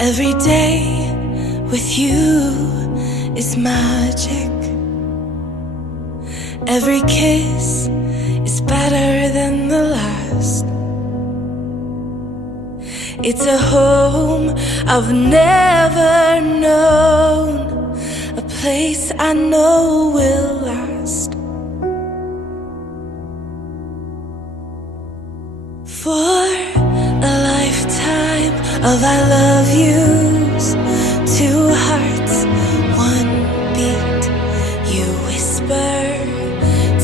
Every day with you is magic. Every kiss is better than the last. It's a home I've never known, a place I know will last. For a lifetime of I love yous, two hearts, one beat. You whisper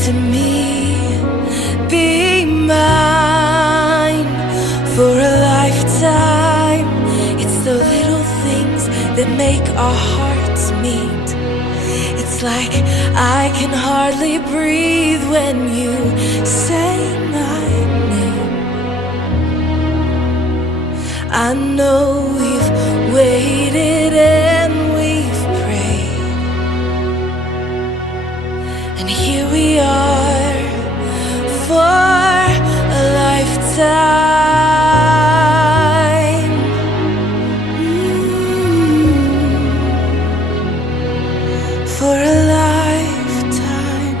to me, be mine. For a lifetime, it's the little things that make our hearts meet. It's like I can hardly breathe when you say my name. I know we've waited and we've prayed, and here we are for a lifetime. For a lifetime.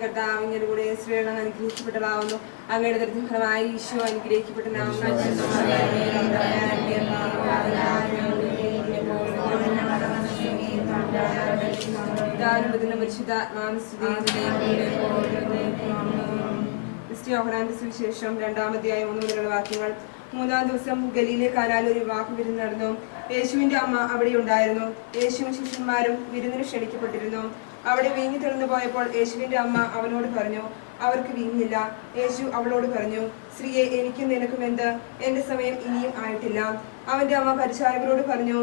കർത്താവിന്റെ കൂടെ സ്ത്രീകൾ അനുഗ്രഹിക്കപ്പെട്ടതാവുന്നു. അങ്ങയുടെ ദരിദ്രഫലമായ ഈശോ അനുഗ്രഹിക്കപ്പെട്ടതാവുന്നു. യോഹന്നാന്റെ സുവിശേഷം 2-ാം അധ്യായം 1 മുതലുള്ള വാക്യങ്ങൾ. 3-ാം ദിവസം ഗലീലെ കാനായിൽ ഒരു വിവാഹ വിരുന്ന് നടന്നു. യേശുവിന്റെ അമ്മ അവിടെ ഉണ്ടായിരുന്നു. യേശുവും ശിഷ്യന്മാരും വിരുന്നിന് ക്ഷണിക്കപ്പെട്ടിരുന്നു. അവിടെ വീഞ്ഞു തെളിഞ്ഞു പോയപ്പോൾ യേശുവിന്റെ അമ്മ അവനോട് പറഞ്ഞു, അവർക്ക് വീഞ്ഞില്ല. യേശു അവളോട് പറഞ്ഞു, സ്ത്രീയെ, എനിക്കും നിനക്കും എന്ത്? എന്റെ സമയം ഇനിയും ആയിട്ടില്ല. അവന്റെ അമ്മ പരിചാരകരോട് പറഞ്ഞു,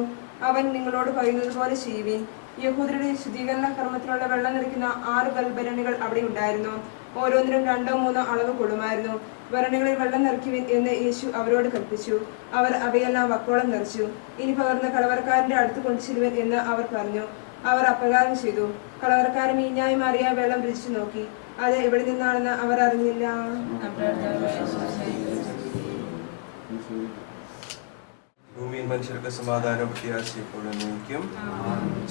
അവൻ നിങ്ങളോട് പറയുന്നത് പോലെ ചെയ്യുവിൻ. യഹൂദരുടെ ശുദ്ധീകരണ കർമ്മത്തിനുള്ള വെള്ളം നിറയ്ക്കുന്ന 6 കൽഭരണികൾ അവിടെ ഉണ്ടായിരുന്നു. ഓരോന്നിനും 2-3 അളവ് കൊള്ളുമായിരുന്നു. ഭരണികളിൽ വെള്ളം നിറയ്ക്കുവിൻ എന്ന് യേശു അവരോട് കൽപ്പിച്ചു. അവർ അവയെല്ലാം വക്കോളം നിറച്ചു. ഇനി പകർന്ന കളവറക്കാരന്റെ അടുത്ത് കൊണ്ടുചെല്ലുവിൻ എന്ന് അവർ പറഞ്ഞു. അവർ അപ്രകാരം ചെയ്തു. കളവറക്കാരൻ വീഞ്ഞായി മാറിയ വെള്ളം രുചിച്ചു നോക്കി. അത് എവിടെ നിന്നാണെന്ന് അവർ അറിഞ്ഞില്ല. ഭൂമിയിൽ മനുഷ്യർക്ക് സമാധാനം പ്രത്യാശിപ്പോഴും നീക്കും.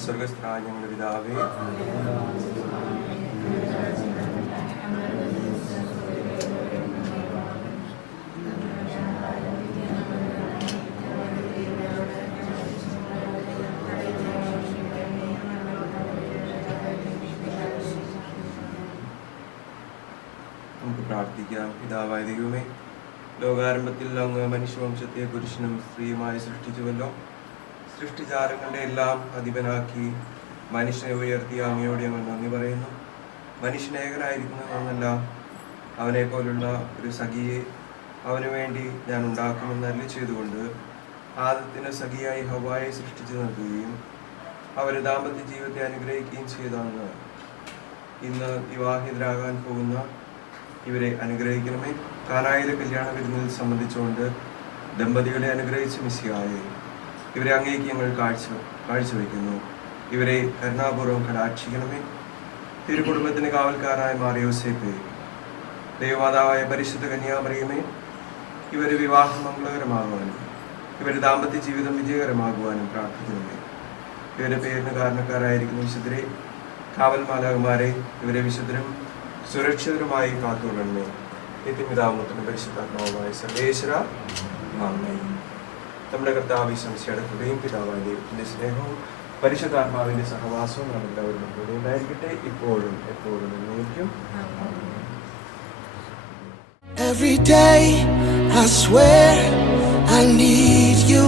സ്വർഗസ്ഥനായ ഞങ്ങളുടെ പിതാവേ, നമുക്ക് പ്രാർത്ഥിക്കാം. പിതാവായ ദൈവമേ, ലോകാരംഭത്തിൽ അങ്ങ് മനുഷ്യവംശത്തെ പുരുഷനും സ്ത്രീയുമായി സൃഷ്ടിച്ചുവല്ലോ. സൃഷ്ടിചാരങ്ങളുടെ എല്ലാം അധിപനാക്കി മനുഷ്യനെ ഉയർത്തി അങ്ങയോട് ഞങ്ങൾ നന്ദി പറയുന്നു. മനുഷ്യനേകനായിരിക്കുന്നതെന്നല്ല, അവനെ പോലുള്ള ഒരു സഖിയെ അവന് വേണ്ടി ഞാൻ ഉണ്ടാക്കുമെന്ന് അരുളി ചെയ്തുകൊണ്ട് ആദത്തിന് സഖിയായി ഹവ്വായെ സൃഷ്ടിച്ചു നൽകുകയും അവരെ ദാമ്പത്യ ജീവിതത്തെ അനുഗ്രഹിക്കുകയും ചെയ്തന്ന് ഇന്ന് വിവാഹിതരാകാൻ പോകുന്ന ഇവരെ അനുഗ്രഹിക്കണമേ. കാനായിലെ കല്യാണ വിരുന്നിൽ സംബന്ധിച്ചുകൊണ്ട് ദമ്പതികളെ അനുഗ്രഹിച്ച് മിശിഹായെ ഇവരെ അങ്ങേക്ക് ഞങ്ങൾ കാഴ്ചവെക്കുന്നു. ഇവരെ കരുണാപൂർവ്വം കടാക്ഷിക്കണമേ. തിരുകുടുംബത്തിന് കാവൽക്കാരായ മാർ യോസേപ്പേ, ദൈവമാതാവായ പരിശുദ്ധ കന്യാമറിയമേ, ഇവരെ വിവാഹം മംഗളകരമാകുവാനും ഇവരുടെ ദാമ്പത്യ ജീവിതം വിജയകരമാകുവാനും പ്രാർത്ഥിക്കണമേ. ഇവരുടെ പേരിന് കാരണക്കാരായിരിക്കുന്ന വിശുദ്ധരെ, കാവൽമാലാകുമാരെ, ഇവരെ വിശുദ്ധരും സുരക്ഷിതരുമായി കാത്തുകൊള്ളണമേ. നിത്യപിതാവുന്ന പരിശുദ്ധാത്മാവുമായ സർവേശ്വര ആമേൻ. നമ്മുടെ കർത്താവ് ഈശോയുടെ കൃപയും പിതാവായ ദൈവത്തിന്റെ സ്നേഹവും പരിശുദ്ധാത്മാവിന്റെ സഹവാസവും നാം എല്ലാവരും കൂടെ ഉണ്ടായിരിക്കട്ടെ, ഇപ്പോഴും എപ്പോഴും എന്നേക്കും. Every day I swear I need you.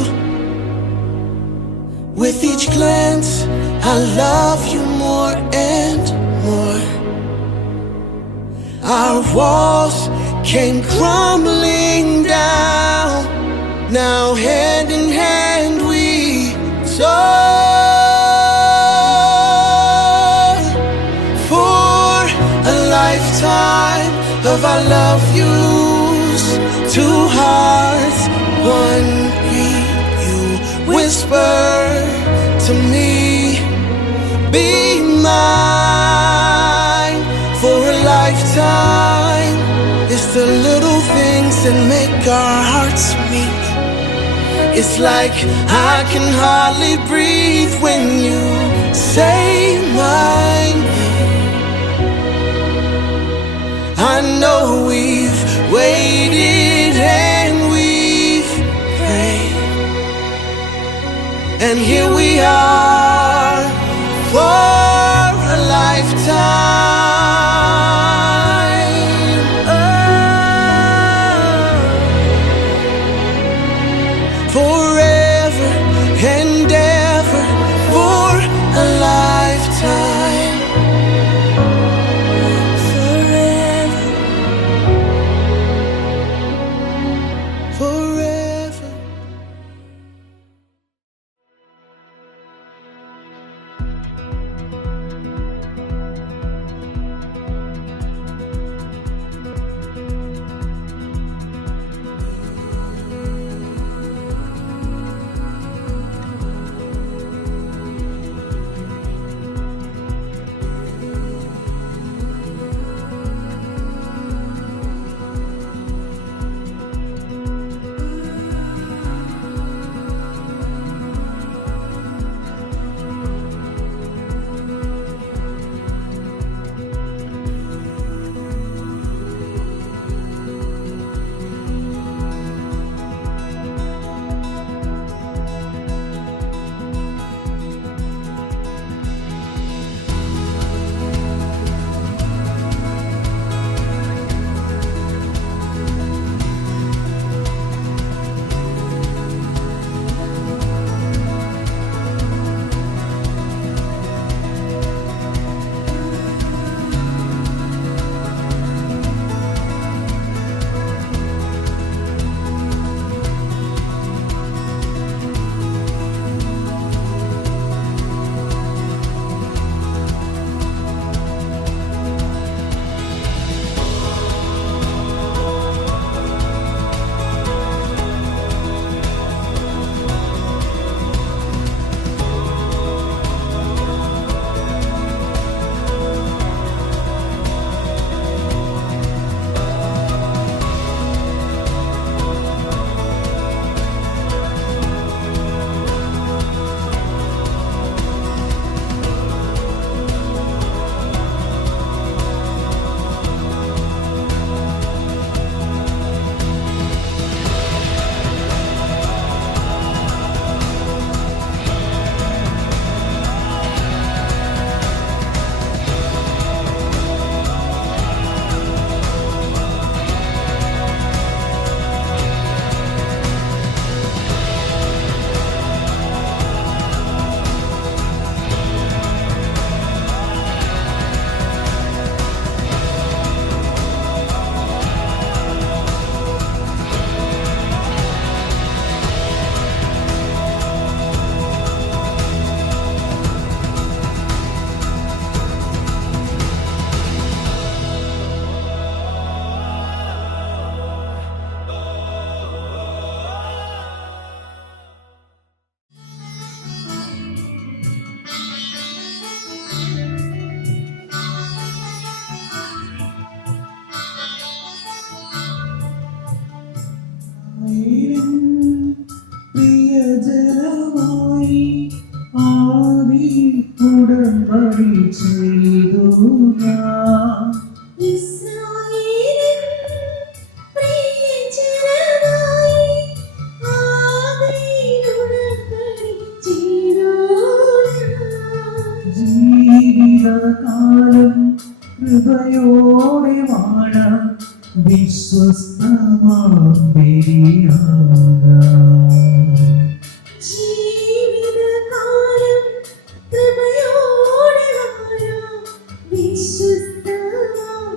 With each glance I love you more and more. Our walls came crumbling down. Now hand in hand we soar. For a lifetime of our love yous, two hearts, one whisper to me, be mine for a lifetime. It's the little things that make our hearts meet. It's like I can hardly breathe when you say my name. I know we've waited and we've prayed, and here we are for a lifetime. Forever and ever for a lifetime. Forever. Forever. പ്രിയജനമായി ആദി ഉടമ്പടി ചെയ്തു ഞാൻ. ഇസ്രായേലിൻ പ്രിയജനമായി ആദിയിലുടമ്പടി ചെയ്തു ഞാൻ. ജീവിതകാലം കൃപയോടെ വാഴാൻ വിശ്വസ്തമാം ജീവിതകാലം കൃപയോടെ വാഴാം വിശ്വസ്തമാം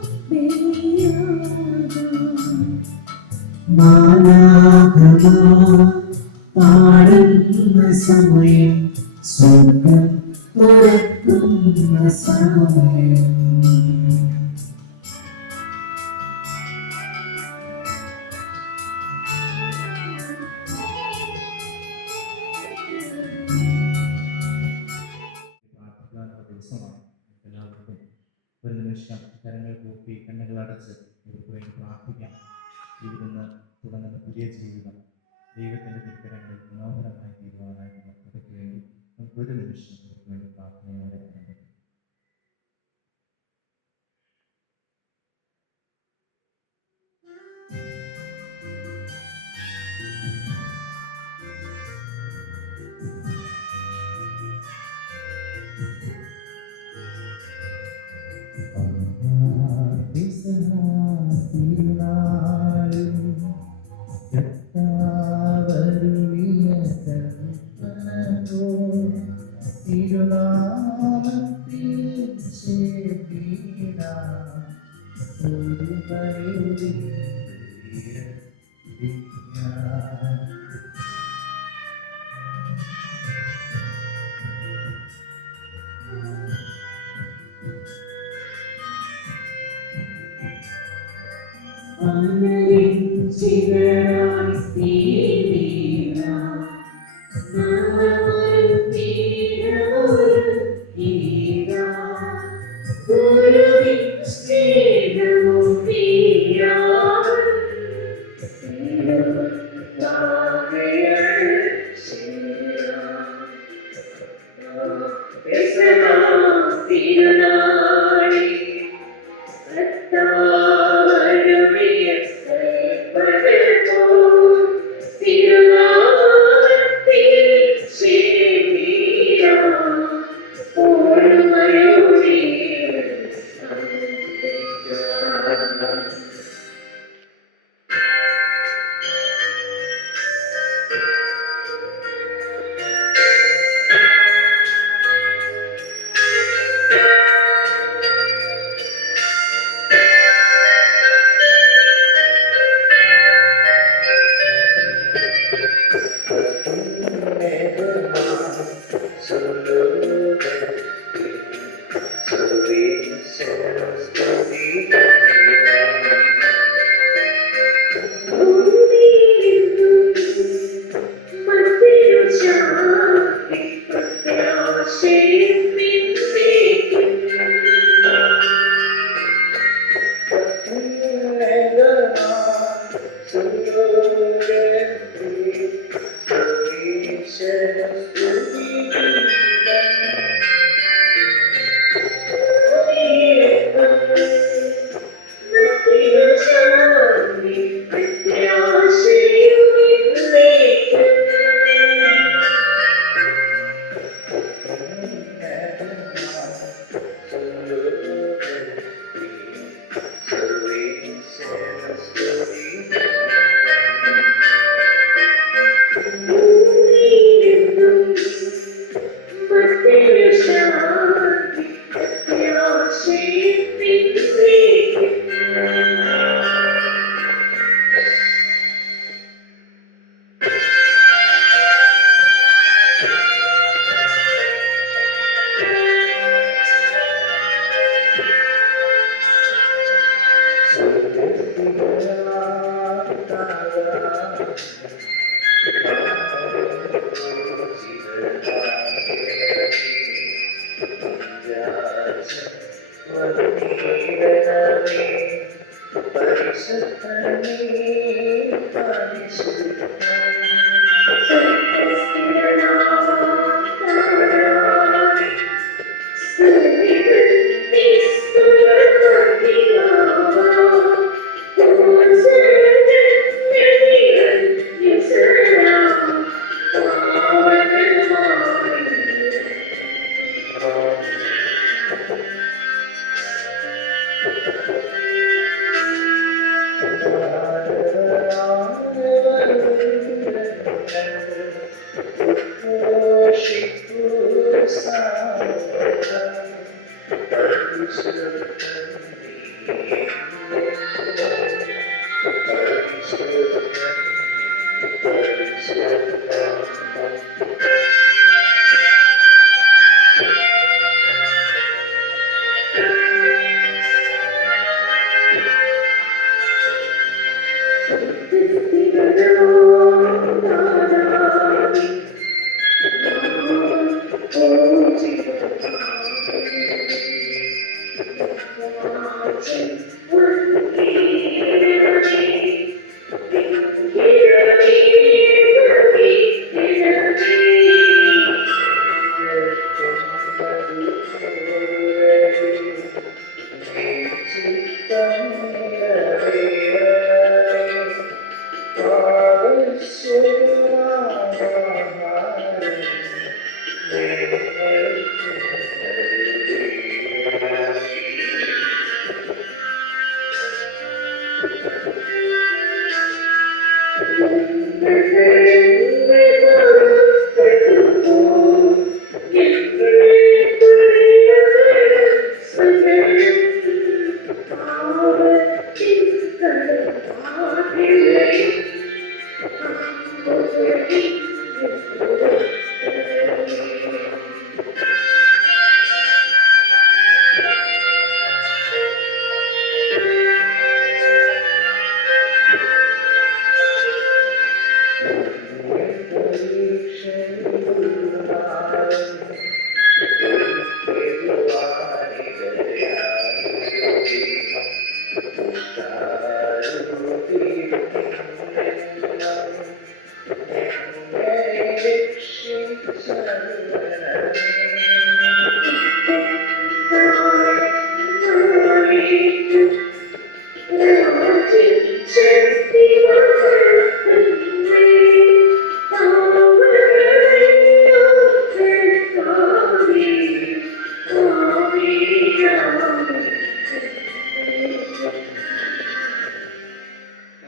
പാടുന്ന സമയം സ്വർഗം തുറക്കുന്ന സമയം. അടച്ച് ഇവർക്ക് വേണ്ടി പ്രാർത്ഥിക്കാം. ഇവിടുന്ന് തുടങ്ങുന്ന പുതിയ ജീവിതം ദൈവത്തിൻ്റെ തിരുക്കരങ്ങളിൽ മനോഹരമായി തീരുവാനായിട്ടുള്ള കൃപയ്ക്ക് വേണ്ടി നമുക്ക് ഒരു നിമിഷം ഇവർക്ക് വേണ്ടി പ്രാർത്ഥനയോടെ കണ്ടെത്തും.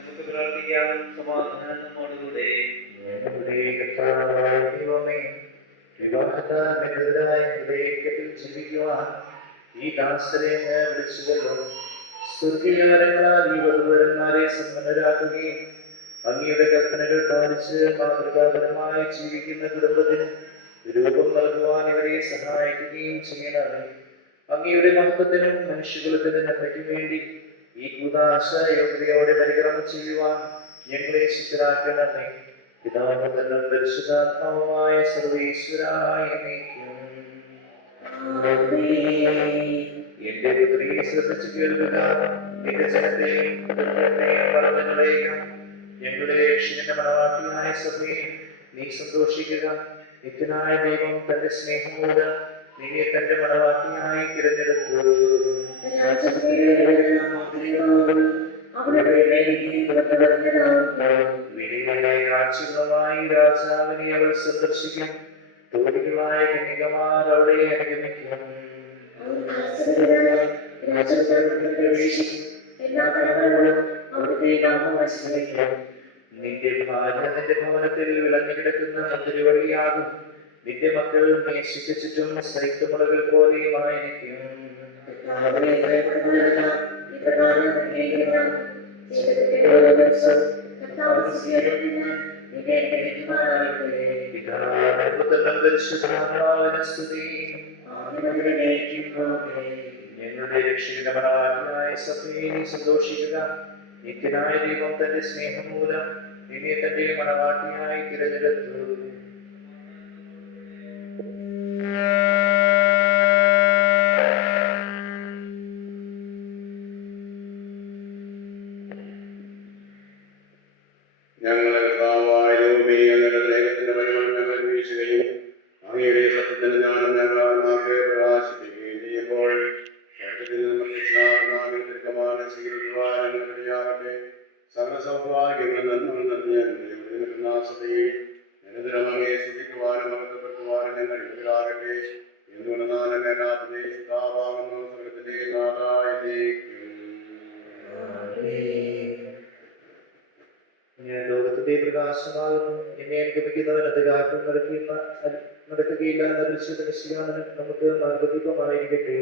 നമുക്ക് പ്രാർത്ഥിക്കാം. സമാധാനം നമ്മോടുകൂടെ. ഞങ്ങളുടെ കർത്താവായ ദൈവമേ, വിവാഹത്താൽ ഹൃദയത്തിൽ ജീവിക്കുവാൻ ഈ ദാസരെ വിളിച്ചുകൊള്ളും. സ്വർഗീയവരങ്ങളാൽ ഈ വധുവരന്മാരെ സമ്പന്നരാക്കുകയും അങ്ങയുടെ കൽപ്പനകൾ പാലിച്ച് മാതൃകാപരമായി ജീവിക്കുന്ന കുടുംബത്തിന് രൂപം നൽകുവാൻ ഇവരെ സഹായിക്കുകയും ചെയ്യണമേ. അങ്ങയുടെ മഹത്വത്തിനും മനുഷ്യകുലത്തിനും നന്മയ്ക്കും വേണ്ടി ഈ കൂദാശ യോഗ്യതയോടെ പരികർമ്മം ചെയ്യുവാൻ ഞങ്ങളെ ശിഷ്യരാക്കണമേ. പിതാവിനും പരിശുദ്ധാത്മാവുമായ സർവ്വേശ്വരായ എന്റെ പുത്രിയെ ശ്രദ്ധിച്ചു കേൾക്കുക. എന്റെ ജനത്തെയും കുടുംബത്തെയും പറഞ്ഞു കളയുക. ഞങ്ങളുടെ രക്ഷകന്റെ മണവാട്ടിയായ സഭയെ നീ സന്തോഷിക്കുക. നിത്യനായ ദൈവം തന്റെ സ്നേഹം കൊണ്ട് നിന്നെ തന്റെ മണവാട്ടിയായി തിരഞ്ഞെടുത്തു. രാജ്യങ്ങളുമായി രാജാവിനെ അവൾ സന്ദർശിക്കും. തോഴികളായ കന്യകമാർ അവളെ അനുഗമിക്കും. നിന്റെ ഭാര്യ നിന്റെ ഭവനത്തിൽ വിളഞ്ഞു കിടക്കുന്ന മുന്തിരിവള്ളിയാകും. നിന്റെ മക്കൾ മേശയ്ക്ക് ചുറ്റും സൈത്തുമുളകൾ പോലെയുമായിരിക്കും. ഞങ്ങളുടെ രക്ഷകന്റെ മണവാട്ടിയായ സഭയെ സന്തോഷിക്കുക. നിത്യനായ ദൈവം തന്റെ സ്നേഹം മൂലം നിന്നെ തന്റെ മണവാട്ടിയായി തിരഞ്ഞെടുത്തു. ഞങ്ങളുടെ കർത്താവായ ദൈവമേ, അങ്ങയുടെ സ്നേഹത്തിന്റെ പരിമളം ഞങ്ങൾ വീശുകയും അങ്ങയുടെ സത്യത്തിന്റെ ജ്ഞാനം ഞങ്ങൾ ആത്മാക്കളെ പ്രകാശിപ്പിക്കുകയും ചെയ്യുമ്പോൾ സ്വർഗ്ഗത്തിൽ നിന്ന് ദീർഘമാന സ്വീകരിക്കുവാൻ ഞങ്ങൾക്കിടയാകട്ടെ. സകല സൗഭാഗ്യങ്ങളും നന്മകൾ നിറഞ്ഞ സഭയെ നിരന്തരം അങ്ങയെ സ്തുതിക്കുവാനും മഹത്വപ്പെടുത്തുവാനും ഞങ്ങൾ യോഗ്യരാകട്ടെ. എന്തുകൊണ്ട് അങ്ങ് രാത്രി പിതാവാകുന്നു, സ്വർഗ്ഗത്തിലെ നാഥായിലേക്കും. ഞാൻ ലോകത്തിന്റെ പ്രകാശമാകുന്നു. എന്നെ അനുഗമിക്കുന്നവൻ അധികാരം നടക്കുകയില്ല എന്ന പരിശുദ്ധ നിശ്ചയമാണ് നമുക്ക് മാർഗദീപമായിരിക്കട്ടെ.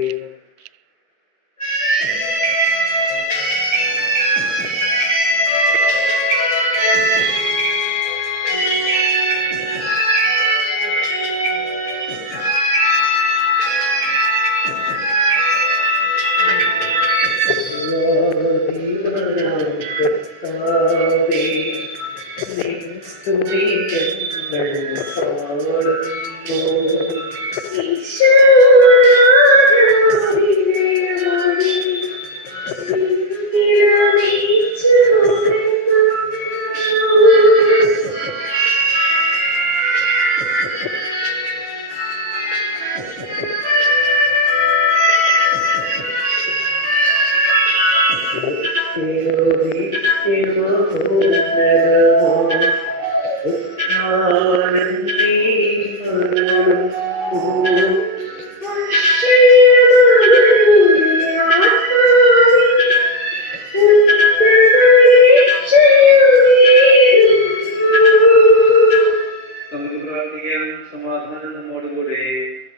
നമുക്ക് പ്രാർത്ഥിക്കാം. സമാധാനം നമ്മോടുകൂടെ.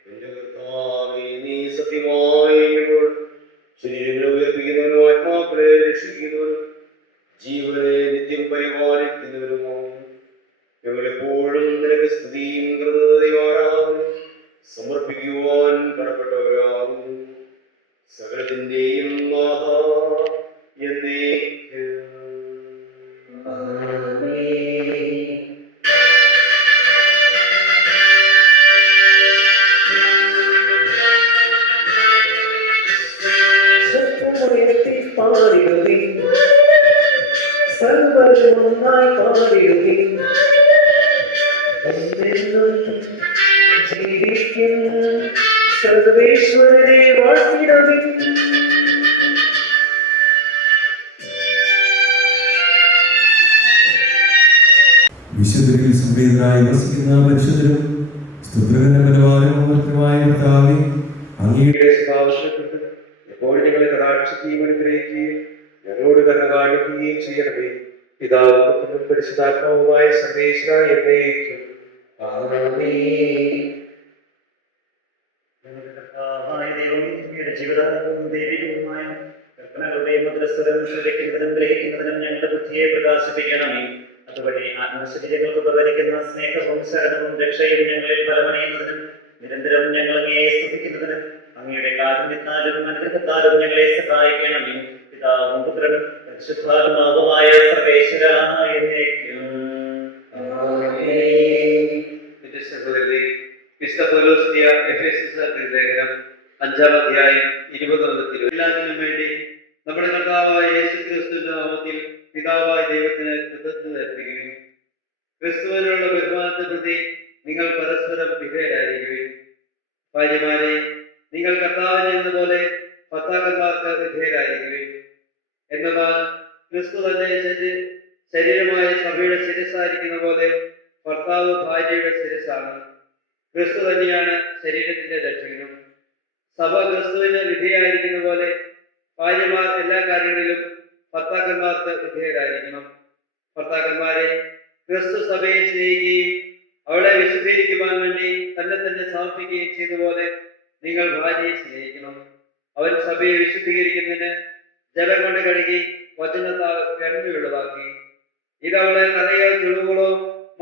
എന്റെ കർത്താവേ, നീ സത്യമായി ശരീരങ്ങളെ ഉയർപ്പിക്കുന്നവരും ആത്മാക്കളെ രക്ഷിക്കുന്നവരും ജീവനെ നിത്യം പരിപാലിക്കുന്നവരുമോ ഞങ്ങളെപ്പോൾ എപ്പോഴും നിനക്ക് സ്തുതിയും കൃതജ്ഞതയും സമർപ്പിക്കുവാൻ കടപ്പെട്ടവരാകുന്നു. സകലത്തിന്റെയും നാഥ എന്നേക്കും. സർവേശ്വരനെ വാഴ്ത്തിടവേ. വിശുദ്ധരിൽ സംപ്രീതനായി വസിക്കുന്ന പരിശുദ്ധരും സ്തുത്യമായ കർത്താവേ, അങ്ങയുടെ ആവശ്യപ്പെട്ട് എപ്പോഴും ഞങ്ങളെ കടാക്ഷിക്കുകയും അനുഗ്രഹിക്കുകയും ഞങ്ങളോട് കരുണ കാണിക്കുകയും ചെയ്യണമേ. പിതാവും പരിശുദ്ധാത്മാവുമായ സർവേശ്വര എന്നേക്കും. ജീവിതവും ദൈവികവുമായ കൽപ്പനകളുടെ മധുരസ്വരം ശ്രദ്ധിക്കുന്നതിനും ഗ്രഹിക്കുന്നതിനും ഞങ്ങളുടെ ബുദ്ധിയെ പ്രകാശിപ്പിക്കണമേ. അതുവഴി ആത്മശരീരങ്ങൾക്ക് ഉപകരിക്കുന്ന സ്നേഹവും ശരണവും രക്ഷയും ഞങ്ങളിൽ ഫലമണിയുന്നതിനും നിരന്തരം ഞങ്ങൾ അങ്ങയെ സ്തുതിക്കുന്നതിനും അങ്ങയുടെ കാരുണ്യത്താലും അനുഗ്രഹത്താലും ഞങ്ങളെ സഹായിക്കണമേ. പിതാവും പുത്രനും പരിശുദ്ധാത്മാവുമായ സർവേശ്വര എന്നേക്കും. ലേഖനം 5-ാം അധ്യായം 20 എല്ലാത്തിനും വേണ്ടി നമ്മുടെ കർത്താവായ യേശുക്രിസ്തുവിന്റെ നാമത്തിൽ പിതാവായ ദൈവത്തിന് കൃതജ്ഞത അർപ്പിക്കുകയും ക്രിസ്തുവിനുള്ള ബഹുമാനത്തെ പ്രതി നിങ്ങൾ പരസ്പരം വിധേയരായിരിക്കുകയും ഭാര്യമാരെ നിങ്ങൾ കർത്താവിന് എന്നപോലെ ഭർത്താക്കന്മാർക്ക് വിധേയരായിരിക്കുകയും എന്നാൽ ക്രിസ്തു തന്നെ ശരീരമായ സഭയുടെ ശിരസ്സായിരിക്കുന്ന പോലെ ഭർത്താവ് ഭാര്യയുടെ ശിരസ്സാണ്. ക്രിസ്തു തന്നെയാണ് ശരീരത്തിന്റെ രക്ഷകനും. സഭ ക്രിസ്തുവിന് വിധേയരായിരിക്കുന്ന പോലെ ഭാര്യമാർ എല്ലാ കാര്യങ്ങളിലും ഭർത്താക്കന്മാർക്ക് വിധേയരായിരിക്കണം. ഭർത്താക്കന്മാരെ ക്രിസ്തു സഭയെ സ്നേഹിക്കുകയും അവളെ വിശുദ്ധീകരിക്കുവാൻ വേണ്ടി തന്നെ സമർപ്പിക്കുകയും ചെയ്തതുപോലെ നിങ്ങൾ ഭാര്യയെ സ്നേഹിക്കണം. അവൻ സഭയെ വിശുദ്ധീകരിക്കുന്നതിന് ജലം കൊണ്ട് കഴുകി വചനത്താൽ കരുണയുള്ളതാക്കി. ഇതവളെ കറയോ ചുളിവുകളോ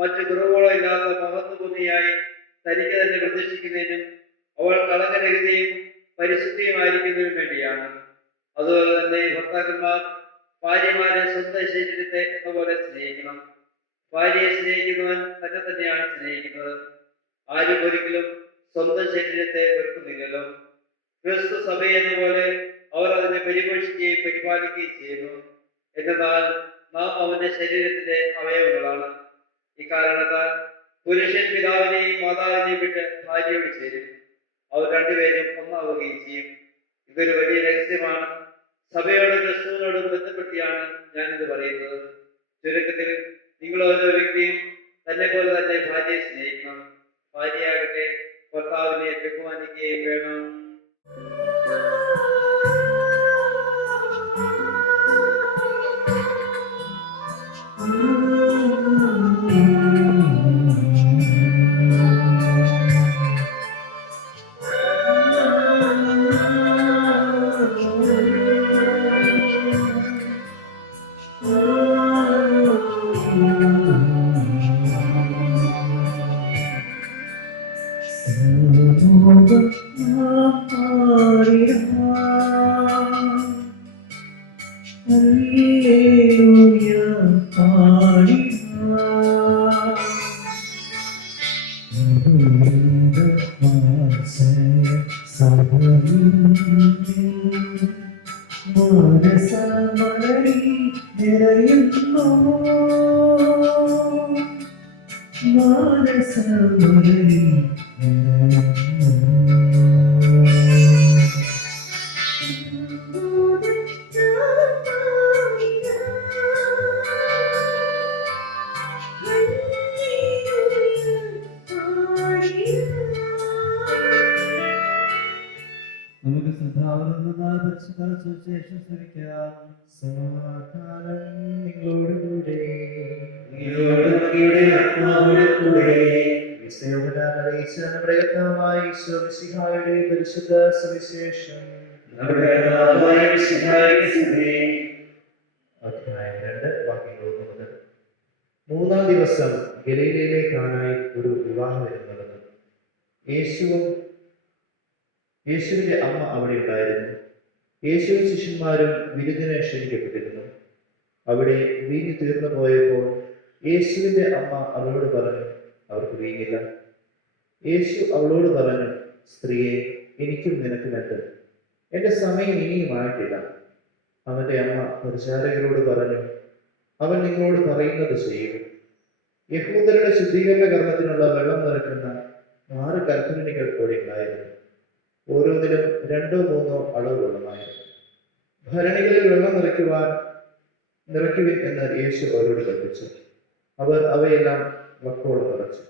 മറ്റു കുറവുകളോ ഇല്ലാത്ത മഹത്വഭൂമിയായി തനിക്ക് തന്നെ പ്രതീക്ഷിക്കുന്നതിനും അവൾ കളങ്കരഹിതയും പരിശുദ്ധിയുമായിരിക്കുന്നതിനും വേണ്ടിയാണ്. അതുപോലെ തന്നെ ഭർത്താക്കന്മാർ ഭാര്യമാരെ സ്വന്തം ശരീരത്തെ എന്ന പോലെ സ്നേഹിക്കണം. ഭാര്യയെ സ്നേഹിക്കുന്നവൻ തന്നെ തന്നെയാണ് സ്നേഹിക്കുന്നത്. ആരും ഒരിക്കലും സ്വന്തം ശരീരത്തെ വെറുക്കുന്നില്ലല്ലോ. ക്രിസ്തു സഭയെന്ന പോലെ അവർ അതിനെ പരിപോഷിക്കുകയും പരിപാലിക്കുകയും ചെയ്യുന്നു. എന്നാൽ നാം അവന്റെ ശരീരത്തിന്റെ അവയവങ്ങളാണ്. ഇക്കാരണത്താൽ പുരുഷൻ പിതാവിനെയും മാതാവിനെയും വിട്ട് ഭാര്യയോട് ചേരും. അവർ രണ്ടുപേരും ഒന്നാവുകയും ചെയ്യും. ഇതൊരു വലിയ രഹസ്യമാണ്. സഭയോടും ക്രിസ്തുവിനോടും ബന്ധപ്പെടുത്തിയാണ് ഞാനിത് പറയുന്നത്. ചുരുക്കത്തിൽ നിങ്ങൾ ഓരോ വ്യക്തിയും തന്നെ പോലെ തന്നെ ഭാര്യയെ സ്നേഹിക്കണം. ഭാര്യയാകട്ടെ ഭർത്താവിനെ ബഹുമാനിക്കുകയും വേണം. നമുക്ക് സുശേഷം ശ്രമിക്കാം. സമാധാനം നിങ്ങളോടുകൂടെ. പരിശുദ്ധ സുവിശേഷം അധ്യായം 2 വാക്യങ്ങൾ 1 മുതൽ. 3-ാം ദിവസം ഗലീലയിലെ കാനായിൽ ഒരു വിവാഹം നടന്നു. യേശുവിന്റെ അമ്മ അവിടെ ഉണ്ടായിരുന്നു. യേശുവും ശിഷ്യന്മാരും വിരുന്നിനെ ക്ഷണിക്കപ്പെട്ടിരുന്നു. അവിടെ വീഞ്ഞ് തീർന്നു പോയപ്പോൾ യേശുവിന്റെ അമ്മ അവളോട് പറഞ്ഞു, അവർക്ക് വീഞ്ഞില്ല. യേശു അവളോട് പറഞ്ഞു, സ്ത്രീയെ, എനിക്കും നിനക്കുമുണ്ട്, എന്റെ സമയം ഇനിയും ആയിട്ടില്ല. അവന്റെ അമ്മ പരിചാരകരോട് പറഞ്ഞു, അവൻ നിങ്ങളോട് പറയുന്നത് ചെയ്യും. യഹൂദരുടെ ശുദ്ധീകരണ കർമ്മത്തിനുള്ള വെള്ളം നിറയ്ക്കുന്ന 6 കൽഭരണികൾ അവിടെ ഉണ്ടായിരുന്നു. ഓരോന്നിലും 2-3 അളവ് വെള്ളമായിരുന്നു. ഭരണികളിൽ വെള്ളം നിറയ്ക്കുവിൻ എന്ന് യേശു അവരോട് കൽപ്പിച്ചു. അവർ അവയെല്ലാം വക്കോളം നിറച്ചു.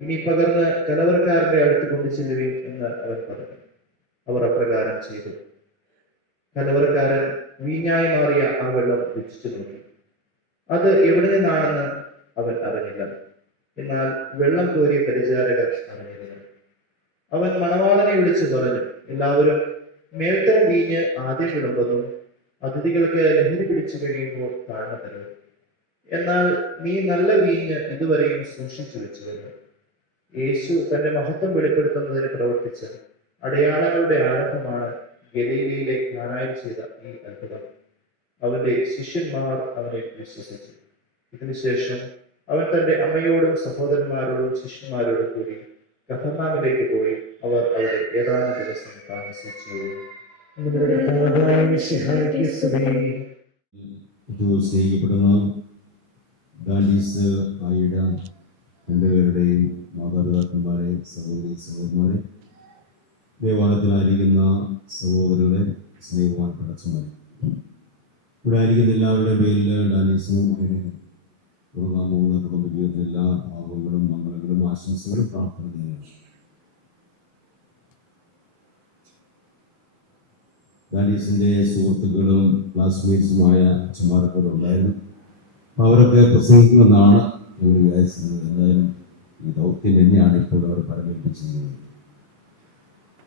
ഇനി പകർന്ന് കലവറക്കാരന്റെ അടുത്ത് കൊണ്ടുചെല്ലുവിൻ എന്ന് അവൻ പറഞ്ഞു. അവർ അപ്രകാരം ചെയ്തു. കലവറക്കാരൻ വീഞ്ഞായി മാറിയ ആ വെള്ളം രുചിച്ചു നോക്കി. അത് എവിടെ നിന്നാണെന്ന് അവൻ അറിഞ്ഞില്ല. എന്നാൽ വെള്ളം കോരിയ പരിചാരകർ അറിഞ്ഞിരുന്നു. അവൻ മണവാളനെ വിളിച്ചു പറഞ്ഞു, എല്ലാവരും മേൽത്തരം വീഞ്ഞ് ആദ്യം വിളമ്പുന്നു, അതിഥികൾക്ക് ലഹരി പിടിച്ചു കഴിയുമ്പോൾ താഴ്ന്നു തരുന്നു. എന്നാൽ നീ നല്ല വീഞ്ഞ് ഇതുവരെയും സൂക്ഷിച്ചു വെച്ചുവല്ലോ. യേശു തന്റെ മഹത്വം വെളിപ്പെടുത്തുന്നതിന് പ്രവർത്തിച്ച അടയാളങ്ങളുടെ ആരംഭമാണ് ഗലീലയിലെ കാനായിൽ ചെയ്ത ഈ അത്ഭുതം. അവന്റെ ശിഷ്യന്മാർ അവനെ വിശ്വസിച്ചു. ഇതിനുശേഷം അവൻ തന്റെ അമ്മയോടും സഹോദരന്മാരോടും ശിഷ്യന്മാരോടും കൂടി കഫർനാമിലേക്ക് പോയി. അവർ അവിടെ ഏതാനും ദിവസം താമസിച്ചു. സ്നേഹിക്കപ്പെടുന്ന ഡാൻഡീസ് ആയിട രണ്ടുപേരുടെയും മാതാപിതാക്കന്മാരെ, സഹോദരന്മാരെ, ദേവാലയത്തിലായിരിക്കുന്ന സഹോദരങ്ങളെ, സ്നേഹവാൻപ്പെട്ട അച്ഛന്മാരെ, ഇവിടെ ആയിരിക്കുന്ന എല്ലാവരുടെ പേരിൽ ഡാൻഡീസിനും തുടങ്ങാൻ പോകുന്ന കുടുംബ ജീവിതത്തിൽ എല്ലാ ഭാവങ്ങളും മംഗളങ്ങളും ആശംസകളും പ്രാർത്ഥന ചെയ്യുകയാണ്. ഡാൻഡീസിൻ്റെ സുഹൃത്തുക്കളും ക്ലാസ്മേറ്റ്സുമായ അച്ഛന്മാരൊക്കെ ഉണ്ടായിരുന്നു. അപ്പോൾ അവരൊക്കെ പ്രസംഗിക്കുമെന്നാണ് ഞങ്ങൾ വിചാരിച്ചത്. എന്തായാലും ഈ ദൗത്യം തന്നെയാണ് ഇപ്പോൾ അവർ പരമേൽപ്പിച്ചിരിക്കുന്നത്.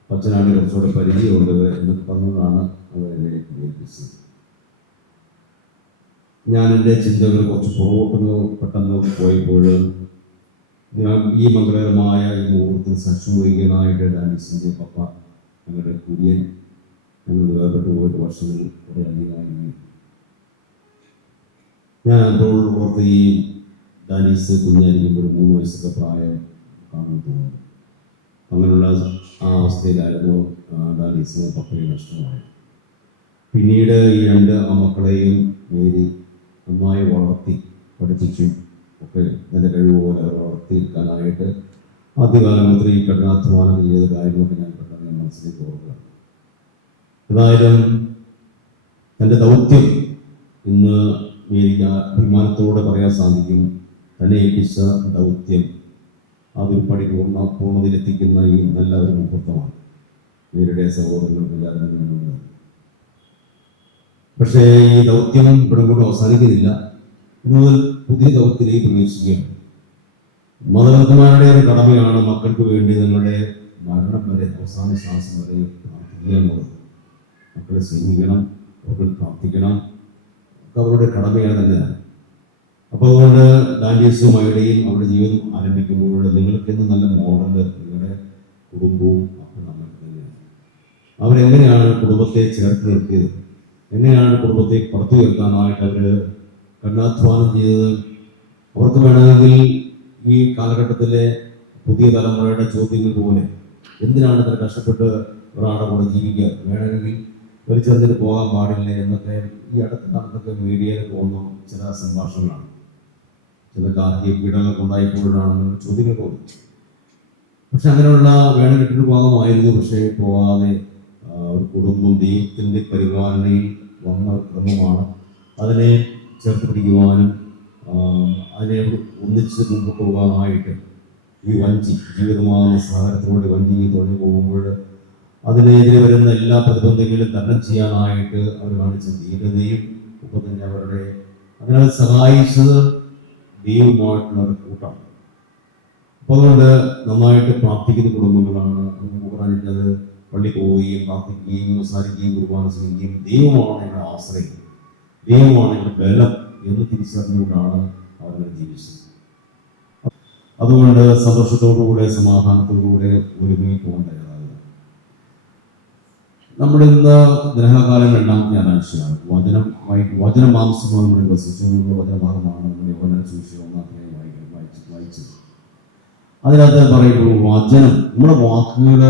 അച്ഛനാണ് കുറച്ചുകൂടെ പരിചയമുണ്ട് എന്ന് പറഞ്ഞുകൊണ്ടാണ് അവരെ ഏൽപ്പിച്ചത്. ഞാൻ എൻ്റെ ചിന്തകൾ കുറച്ച് പുറകോട്ട് പെട്ടെന്ന് പോയപ്പോൾ ഈ മംഗളകരമായ ഈ മുഹൂർത്തത്തിൽ സാക്ഷ്യം വഹിക്കാനായിട്ട് ഡാൻഡീസിൻ്റെ പപ്പ, ഞങ്ങളുടെ കുര്യൻ, ഞങ്ങൾ വേർപെട്ട് പോയിട്ട് വർഷങ്ങൾ കുറേ അധികമായി. ഞാൻ അപ്പോൾ ഓർത്ത് ഈ ഡാൻഡീസ് കുഞ്ഞായിരിക്കുമ്പോൾ 3 വയസ്സൊക്കെ പ്രായം കാണുമെന്ന് തോന്നുന്നു. അങ്ങനെയുള്ള ആ അവസ്ഥയിലായിരുന്നു ഡാൻഡീസിന് പപ്പയെ നഷ്ടമായി. പിന്നീട് ഈ 2 മക്കളെയും നേരി നന്നായി വളർത്തി പഠിപ്പിച്ചും ഒക്കെ എൻ്റെ കഴിവുപോലെ അവർ വളർത്തിയെടുക്കാനായിട്ട് ആദ്യകാലങ്ങളിൽ ഈ കഠിനാധ്വാനം ചെയ്ത കാര്യങ്ങളൊക്കെ ഞാൻ പെട്ടെന്ന് മനസ്സിലേക്ക് ഓർക്കുക. ഏതായാലും തൻ്റെ ദൗത്യം ഇന്ന് എനിക്ക് അഭിമാനത്തോടെ പറയാൻ സാധിക്കും. തന്നെ ഏൽപ്പിച്ച ദൗത്യം അതൊരു പടി പൂർണ്ണതയിലെത്തിക്കുന്ന ഈ നല്ല ഒരു മുഹൂർത്തമാണ്. ഇവരുടെ സഹോദരങ്ങൾക്ക് എല്ലാവരും വേണമെന്ന്. പക്ഷേ ഈ ദൗത്യം ഇവിടെ കൊണ്ട് അവസാനിക്കുന്നില്ല. ഇന്ന് പുതിയ ദൗത്യത്തിലേക്ക് പ്രവേശിക്കുകയാണ്. മാതാപിതാക്കന്മാരുടെ ഒരു കടമയാണ് മക്കൾക്ക് വേണ്ടി നിങ്ങളുടെ മരണം വരെ, അവസാന ശ്വാസം വരെ പ്രാർത്ഥിക്കുക എന്നുള്ളത്. മക്കളെ സ്നേഹിക്കണം, അവർക്ക് പ്രാർത്ഥിക്കണം, ഒക്കെ അവരുടെ കടമയാണ് തന്നെയാണ്. അപ്പോൾ അതുകൊണ്ട് ഡാൻഡീസുമായുടെയും അവരുടെ ജീവിതം ആരംഭിക്കുമ്പോൾ നിങ്ങൾക്ക് ഇന്ന് നല്ല മോഡല് നിങ്ങളുടെ കുടുംബവും ഒക്കെ നമ്മൾക്ക് തന്നെയാണ്. അവരെങ്ങനെയാണ് കുടുംബത്തെ ചേർത്ത് നിർത്തിയത്, എങ്ങനെയാണ് കുടുംബത്തെ പുറത്തുയർത്താനായിട്ട് അവർ കഠിനാധ്വാനം ചെയ്തത്. അവർക്ക് വേണമെങ്കിൽ ഈ കാലഘട്ടത്തിലെ പുതിയ തലമുറയുടെ ചോദ്യങ്ങൾ പോലെ എന്തിനാണ് ഇത്ര കഷ്ടപ്പെട്ട് ഒരാളുടെ കൂടെ ജീവിക്കുക, വേണമെങ്കിൽ ഒരു ചെറുതിന് പോകാൻ പാടില്ല എന്നൊക്കെ ഈ അടുത്ത കാലത്തൊക്കെ മീഡിയയിൽ പോകുന്ന ചില സംഭാഷണങ്ങളാണ്. ചില ഗാർഹിക പീഡനങ്ങൾ ഉണ്ടായിക്കൊണ്ടാണെന്ന് ചോദ്യങ്ങൾ തോന്നി. പക്ഷെ അങ്ങനെയുള്ള വേണമെങ്കിൽ ഭാഗമായിരുന്നു. പക്ഷേ പോകാതെ ഒരു കുടുംബം ദൈവത്തിൻ്റെ പരിപാലനയിൽ വന്ന ക്രമമാണ്. അതിനെ ചേർത്ത് പിടിക്കുവാനും അതിനെ ഒന്നിച്ച് മുമ്പോട്ട് പോകാനായിട്ട് ഈ വഞ്ചി ജീവിതമാകുന്ന സഹായത്തിലൂടെ വഞ്ചി തുഴഞ്ഞു പോകുമ്പോൾ അതിനെതിരെ വരുന്ന എല്ലാ പ്രതിബന്ധങ്ങളും തരണം ചെയ്യാനായിട്ട് അവർ കാണിച്ച ധീരതയും ഒപ്പം തന്നെ അവരുടെ അതിനെ സഹായിച്ചത് ദൈവമായിട്ടുള്ള ഒരു കൂട്ടമാണ്. അപ്പോൾ അതുകൊണ്ട് നന്നായിട്ട് പ്രാർത്ഥിക്കുന്ന കുടുംബങ്ങളാണ്. കൂടാനിട്ടത് പള്ളി പോവുകയും പ്രാർത്ഥിക്കുകയും സംസാരിക്കുകയും കുർബാന ചെയ്യുകയും ദൈവമാണ് ഞങ്ങളുടെ ആശ്രയം, ദൈവമാണ് ഞങ്ങളുടെ ബലം എന്ന് തിരിച്ചറിഞ്ഞുകൊണ്ടാണ് അവർ ജീവിച്ചത്. അതുകൊണ്ട് സന്തോഷത്തോടുകൂടെ സമാധാനത്തോടുകൂടെ ഒരുങ്ങി പോകാൻ തയ്യാറാകുക. നമ്മുടെ ഇന്ന് ഗ്രഹകാലം 2-ാം ഞായറാഴ്ചയാണ്. വചനം മാംസമാണ് നമ്മൾ വസിച്ചത്. വചനഭാഗമാണ് നമ്മൾ യോഹന്നാൻ സുവിശേഷം 1-ാം അധ്യായം വായിച്ചത്. അതിനകത്ത് പറയുമ്പോൾ വചനം, നമ്മുടെ വാക്കുകൾ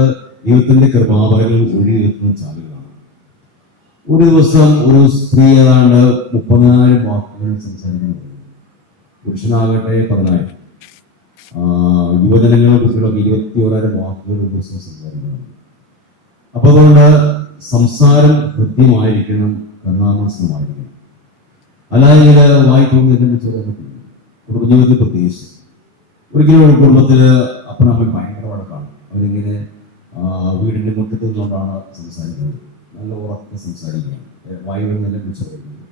ദൈവത്തിന്റെ കൃപാവരങ്ങളിൽ ഒഴുകിയെത്തുന്ന ചാലുകളാണ്. ഒരു ദിവസം ഒരു സ്ത്രീ ഏതാണ്ട് 30,000 വാക്കുകൾ സംസാരിക്കുന്നു. പുരുഷനാകട്ടെ 10,000. യുവജനങ്ങളും കുട്ടികളൊക്കെ 21,000 വാക്കുകൾ ഒരു ദിവസം സംസാരിക്കുന്നു. അപ്പൊ അതുകൊണ്ട് സംസാരം കൃത്യമായിരിക്കണം, കരുണാമനസ്കമായിരിക്കണം. അല്ലാതെ ഇങ്ങനെ വായിക്കൊണ്ടിരിക്കുന്ന കുടുംബജീവിതത്തിൽ പ്രത്യേകിച്ച് ഒരിക്കലും ഒരു കുടുംബത്തിൽ അപ്പനമ്മ ഭയങ്കര വഴക്കാണ്. അവരിങ്ങനെ വീടിൻ്റെ മുറ്റത്ത് നിന്നുകൊണ്ടാണ് സംസാരിക്കുന്നത്. നല്ല ഉറക്കെ സംസാരിക്കുകയാണ്, വായുവിനെ കുറിച്ച് പറയുന്നത്.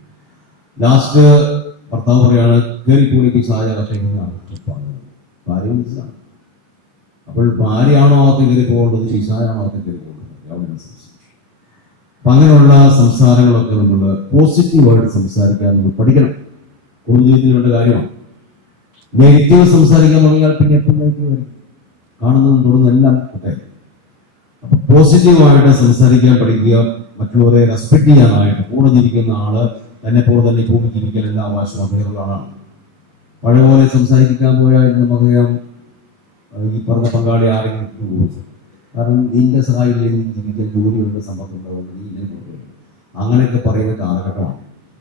ലാസ്റ്റ് ഭർത്താവ് പറയാണ്, കയറിക്കൂടിക്ക് ചായ കട്ടേക്കുന്നതാണ് ഭാര്യ മനസ്സിലാണ്. അപ്പോൾ ഭാര്യയാണോ അകത്ത് കയറി പോകേണ്ടത്, ഈശായാണോ അകത്ത് കയറി പോകേണ്ടത്? അവിടെ സംസാരിക്കും. അപ്പം അങ്ങനെയുള്ള സംസാരങ്ങളൊക്കെ നമ്മൾ പോസിറ്റീവായിട്ട് സംസാരിക്കാൻ നമ്മൾ പഠിക്കണം. കുടുംബജീവിതത്തിൽ വേണ്ട കാര്യമാണ്. നെഗറ്റീവ് സംസാരിക്കാൻ തുടങ്ങിയാൽ പിന്നെ എപ്പോൾ നെഗറ്റീവ് വരും? കാണുന്നതും തുടർന്നും എല്ലാം ഒക്കെ. അപ്പം പോസിറ്റീവായിട്ട് സംസാരിക്കാൻ പഠിക്കുക, മറ്റുള്ളവരെ റെസ്പെക്ട് ചെയ്യാനായിട്ട്. കൂടെ ജീവിക്കുന്ന ആള് തന്നെ പോലെ തന്നെ ഭൂമി ജീവിക്കാൻ എല്ലാ അവകാശവും അദ്ദേഹമുള്ള ആളാണ്. പഴയ പോലെ സംസാരിക്കാൻ പോയാൽ നമുക്കറിയാം, ഈ പറഞ്ഞ പങ്കാളി ആരെങ്കിലും പോകും. കാരണം നിന്റെ സഹായം ജീവിക്കാൻ ജോലിയുണ്ട്, സമ്പത്തുണ്ടാവുന്നു, നീ ഇങ്ങനെ കൊടുക്കും, അങ്ങനെയൊക്കെ പറയുന്ന കാലഘട്ടമാണ്.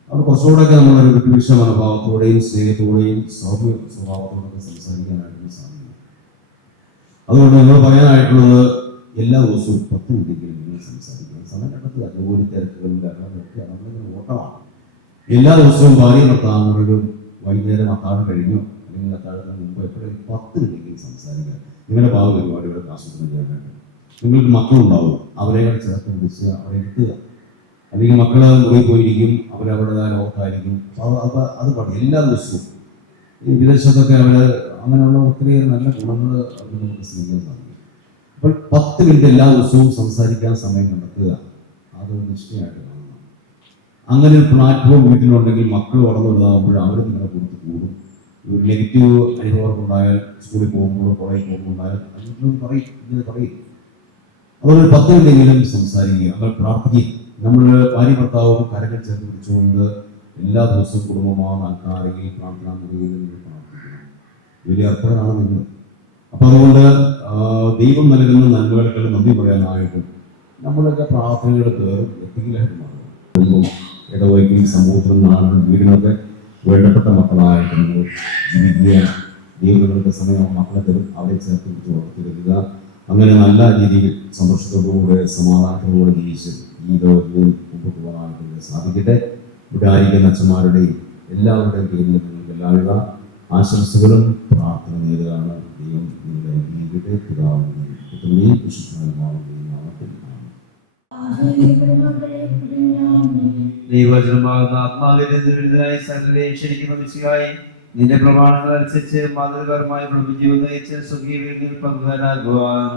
അവിടെ കുറച്ചുകൂടെയൊക്കെ നമ്മളൊരു വിട്ടുവീഴ്ച മനോഭാവത്തോടെയും സ്നേഹത്തോടെയും സൗമ്യ സ്വഭാവത്തോടൊക്കെ സംസാരിക്കാനായിട്ട് സാധിക്കും. അതുകൊണ്ട് നിങ്ങൾ പറയാനായിട്ടുള്ളത്, എല്ലാ ദിവസവും 10 മിനിറ്റെങ്കിലും നിങ്ങൾ സംസാരിക്കുക. സമയം കണ്ടെത്തുക. ജോലി തിരക്കുകളും കാര്യങ്ങളൊക്കെ നമ്മളിങ്ങനെ ഓട്ടമാണ്. എല്ലാ ദിവസവും ഭാര്യ ഭർത്താവിനോടും വൈകുന്നേരം അത്താഴം കഴിഞ്ഞു അല്ലെങ്കിൽ അത്താഴത്തിന് മുമ്പ് എപ്പോഴും 10 മിനിറ്റെങ്കിലും സംസാരിക്കുക. നിങ്ങളുടെ ഭാവ പരിപാടികളെ ആസൂത്രണം ചെയ്യാനായിട്ട്. നിങ്ങൾക്ക് മക്കളുണ്ടാവും, അവരെ ചേർത്ത് പിടിച്ച് അവരെ ഇരുത്തുക. അല്ലെങ്കിൽ മക്കള് മുറിയിൽ പോയിരിക്കും, അവരവരുടേതായ ലോകത്തായിരിക്കും. അപ്പോൾ അത് പാടില്ല. എല്ലാ ദിവസവും ഈ വിദേശത്തൊക്കെ അങ്ങനെയുള്ള ഒത്തിരി നല്ല ഗുണങ്ങൾ അവർ നമുക്ക് സ്നേഹിക്കാൻ സാധിക്കും. അപ്പോൾ 10 മിനിറ്റ് എല്ലാ ദിവസവും സംസാരിക്കാൻ സമയം കണ്ടെത്തുക. അത് നിശ്ചയമായിട്ട് കാണണം. അങ്ങനെ ഒരു പ്ലാറ്റ്ഫോം വീട്ടിലുണ്ടെങ്കിൽ മക്കൾ വളർന്നു വലുതാകുമ്പോൾ അവർ നിങ്ങളെ കൊടുത്ത് കൂടും. ഒരു നെഗറ്റീവ് അനുഭവം ഉണ്ടായാൽ, സ്കൂളിൽ പോകുമ്പോൾ കോളേജിൽ പോകുമ്പോൾ ഉണ്ടായാൽ അതിനൊന്നും പറയും, ഇങ്ങനെ പറയും. അതുപോലെ 10 മിനിറ്റെങ്കിലും സംസാരിക്കുക. നമ്മൾ പ്രാർത്ഥിക്കുക. നമ്മൾ ഭാര്യ ഭർത്താവും കരകൾ ചേർത്ത് പിടിച്ചുകൊണ്ട് എല്ലാ ദിവസവും കുടുംബമാണ് ആൾക്കാരെങ്കിൽ പ്രാർത്ഥനാ മുറിയിൽ പ്രാർത്ഥിക്കണം. വലിയ അർപ്പണമാണ് നിങ്ങൾ. അപ്പം അതുകൊണ്ട് ദൈവം നൽകുന്ന നന്മകൾക്ക് നന്ദി പറയാനായിട്ടും നമ്മളൊക്കെ പ്രാർത്ഥനകൾ കയറും എത്തിക്കലായിട്ട് മാറും. ഇടവയ്ക്കും സമൂഹത്തിലും നാടും വീടിനൊക്കെ വേണ്ടപ്പെട്ട മക്കളായിട്ട് നമ്മൾ ജീവിക്കുക. ദൈവങ്ങൾക്ക് സമയം മക്കളെ തരും, അവരെ ചേർത്ത് പിടിച്ച് വളർത്തിയെടുക്കുക. അങ്ങനെ നല്ല രീതിയിൽ സന്തോഷത്തോടുകൂടെ സമാധാനത്തോടുകൂടെ ജീവിച്ച് ഈ ലോകത്തിൽ മുമ്പോട്ട് പോകാനായിട്ട് സാധിക്കട്ടെ. ഇവിടെ ആയിരിക്കുന്ന അച്ഛന്മാരുടെയും എല്ലാവരുടെയും പേരിൽ നിങ്ങൾക്ക് എല്ലാവിധ ആശംസകളും പ്രാർത്ഥന നേടുകയാണ്. ദൈവം നിങ്ങളെ ജീവിക്കട്ടെ. പിതാവിനെയും പുത്രനെയും വിശുദ്ധാത്മാവിനെയും നാമത്തിൽ ദൈവവചനമാകുന്ന ആത്മാവിനെതിരായി സകലരെയും ക്ഷണിക്കുന്ന മിശിഹായി നിന്റെ പ്രമാണങ്ങൾ അനുസരിച്ച് മാതൃകപരമായ ജീവിതം നയിച്ച് സ്വകീയ വീട്ടിൽ പങ്കുകാരാകുവാൻ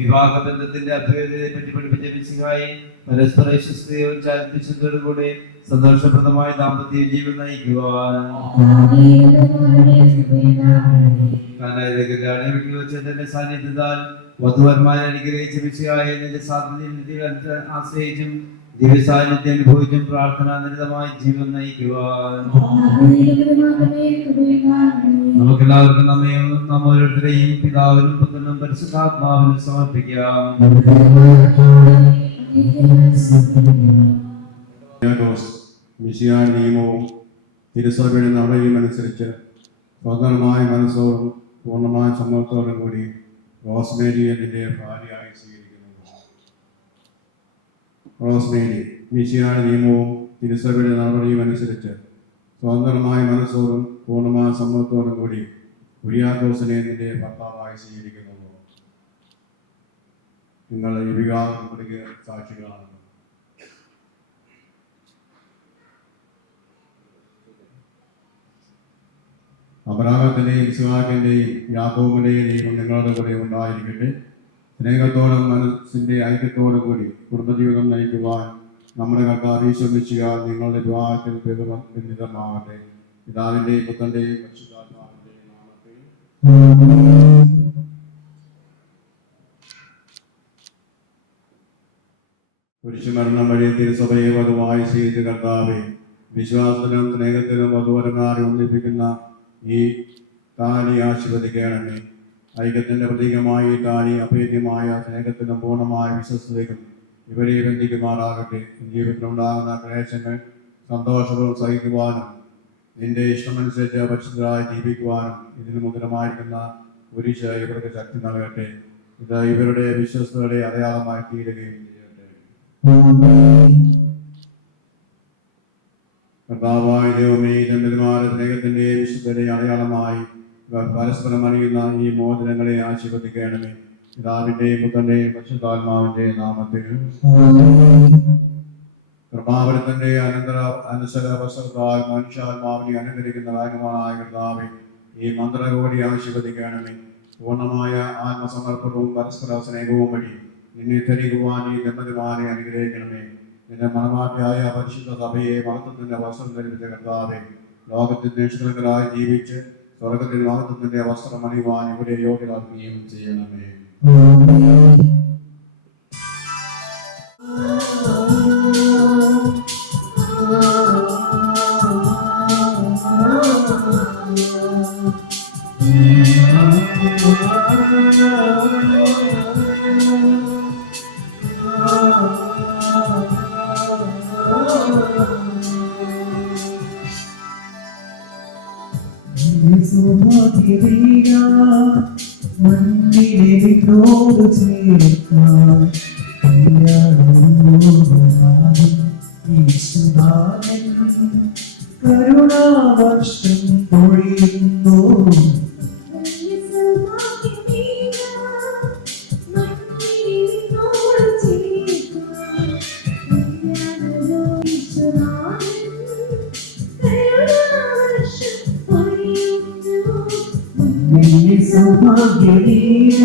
വിവാഹബന്ധത്തിന്റെ അഭ്യുദയത്തെ പറ്റി പഠിപ്പിച്ച മിശിഹായി പരസ്പര വിശ്വസ്തയോടും ചാരിത്യശുദ്ധിയോടുകൂടി സന്തോഷപ്രദമായ ദാമ്പത്യ ജീവിതം നയിക്കുവാൻ വീട്ടിൽ വെച്ച് തന്റെ സാന്നിധ്യത്താൽ വധുവന്മാരെ അനുഗ്രഹിച്ച മിശിഹായി നിന്റെ സാധ്യത ആശ്രയിച്ചും ദിവ്യസാന്നിധ്യം അനുഭവിച്ചും പ്രാർത്ഥനാനിരതമായി ജീവൻ നയിക്കുവാൻ നമുക്കെല്ലാവർക്കും നമ്മ ഓരോരുത്തരെയും പിതാവിനും പുത്രനും പരിശുദ്ധാത്മാവിനും സമർപ്പിക്കാം. മിശിഹാ നിയമവും തിരുസഭയുടെ നടപടിയും അനുസരിച്ച് സ്വതന്ത്രമായ മനസ്സോടും പൂർണ്ണമായ സമ്മതത്തോടും കൂടി റോസ്മേരിയെ നിന്റെ ഭാര്യയായി സ്വീകരിക്കുന്നു. റോസ്മേരി, മിശിഹാ നിയമവും തിരുസഭയുടെ നടപടിയും അനുസരിച്ച് സ്വതന്ത്രമായ മനസ്സോടും പൂർണ്ണമായ സമ്മതത്തോടും കൂടി കുര്യാക്കോസിനെ നിന്റെ ഭർത്താവായി സ്വീകരിക്കുന്നു. നിങ്ങൾ ഈ വിവാഹത്തിലേക്ക് സാക്ഷികളാണ്. അബ്രാഹത്തിന്റെയും ഇസ്ഹാക്കിന്റെയും യാക്കോബിന്റെയും ദൈവം നിങ്ങളുടെ കൂടെ ഉണ്ടായിരിക്കട്ടെ. സ്നേഹത്തോടും മനസ്സിന്റെ ഐക്യത്തോടും കൂടി കുടുംബജീവിതം നയിക്കുവാൻ നമ്മുടെ കർത്താവ് ഈശോ മിശിഹാ നിങ്ങളുടെ വിവാഹത്തിൽ ബന്ധമാകട്ടെ. പിതാവിൻ്റെയും പുത്രൻ്റെയും പരിശുദ്ധാത്മാവിൻ്റെയും നാമത്തിൽ കുരിശുമരണം വഴി തിരുസഭയെ വധുവായി സ്വീകരിച്ച കർത്താവെ, വിശ്വാസത്തിനും സ്നേഹത്തിനും വധുവരന്മാരെ ഒന്നിപ്പിക്കുന്ന ഈ താലി ആശീർവദിക്കണമേ. ഐക്യത്തിന്റെ പ്രതീകമായ ഈ താലി അഭേദ്യമായ സ്നേഹത്തിനും പൂർണ്ണമായ വിശ്വസ്തതയ്ക്കും ഇവരെ ബന്ധിക്കുമാറാകട്ടെ. ജീവിതത്തിലുണ്ടാകുന്ന ക്ലേശങ്ങൾ സന്തോഷവും സഹിക്കുവാനും നിന്റെ ഇഷ്ടമനുസരിച്ച് പരിശുദ്ധരായി ജീവിക്കുവാനും ഇതിന് മുദ്രമായിരിക്കുന്ന കുരിശ് ഇവർക്ക് ശക്തി നൽകട്ടെ. ഇത് ഇവരുടെ വിശ്വസ്തയുടെ അടയാളമായി തീരുകയും ചെയ്യട്ടെ. കർത്താവായ ദൈവമേ, ജന്മന്മാരുടെ സ്നേഹത്തിന്റെ വിശുദ്ധയുടെ അടയാളമായി പരസ്പരം അറിയുന്ന ഈ മോചനങ്ങളെ ആശീർവദിക്കണമേ. പിതാവിന്റെയും പുത്രന്റെയും പരിശുദ്ധാത്മാവിന്റെയും നാമത്തിൽ കൃപാവരത്തിന്റെ അനുസരവസരത്താൽ മനുഷ്യാത്മാവിനെ അനുകരിക്കുന്ന കാര്യമായ കർത്താവെ, ഈ മന്ത്രകോടി ആശീർവദിക്കണമേ. പൂർണ്ണമായ ആത്മസമർപ്പണവും പരസ്പര സ്നേഹവും വഴി നിന്നെ ധരിക്കുവാൻ ഈ ദമ്പതിമാരെ അനുഗ്രഹിക്കണമേ. നിന്റെ മണവാട്ടിയായ പരിശുദ്ധ സഭയെ മഹത്വത്തിന്റെ വസ്ത്രം ധരിപ്പിച്ച കർത്താവെ, ലോകത്തിന്റെ നിഷ്കളങ്കരായി ജീവിച്ച് സ്വർഗത്തിൽ മഹത്വത്തിന്റെ വസ്ത്രം അണിയുവാൻ ഇവിടെ യോഗ്യരാക്കുകയും ചെയ്യണമേ. മണ്ണിനോട് ചേർക്കാൻ കരുണാവർഷം പൊഴിയുന്നു. സൗഭാഗ്യലീല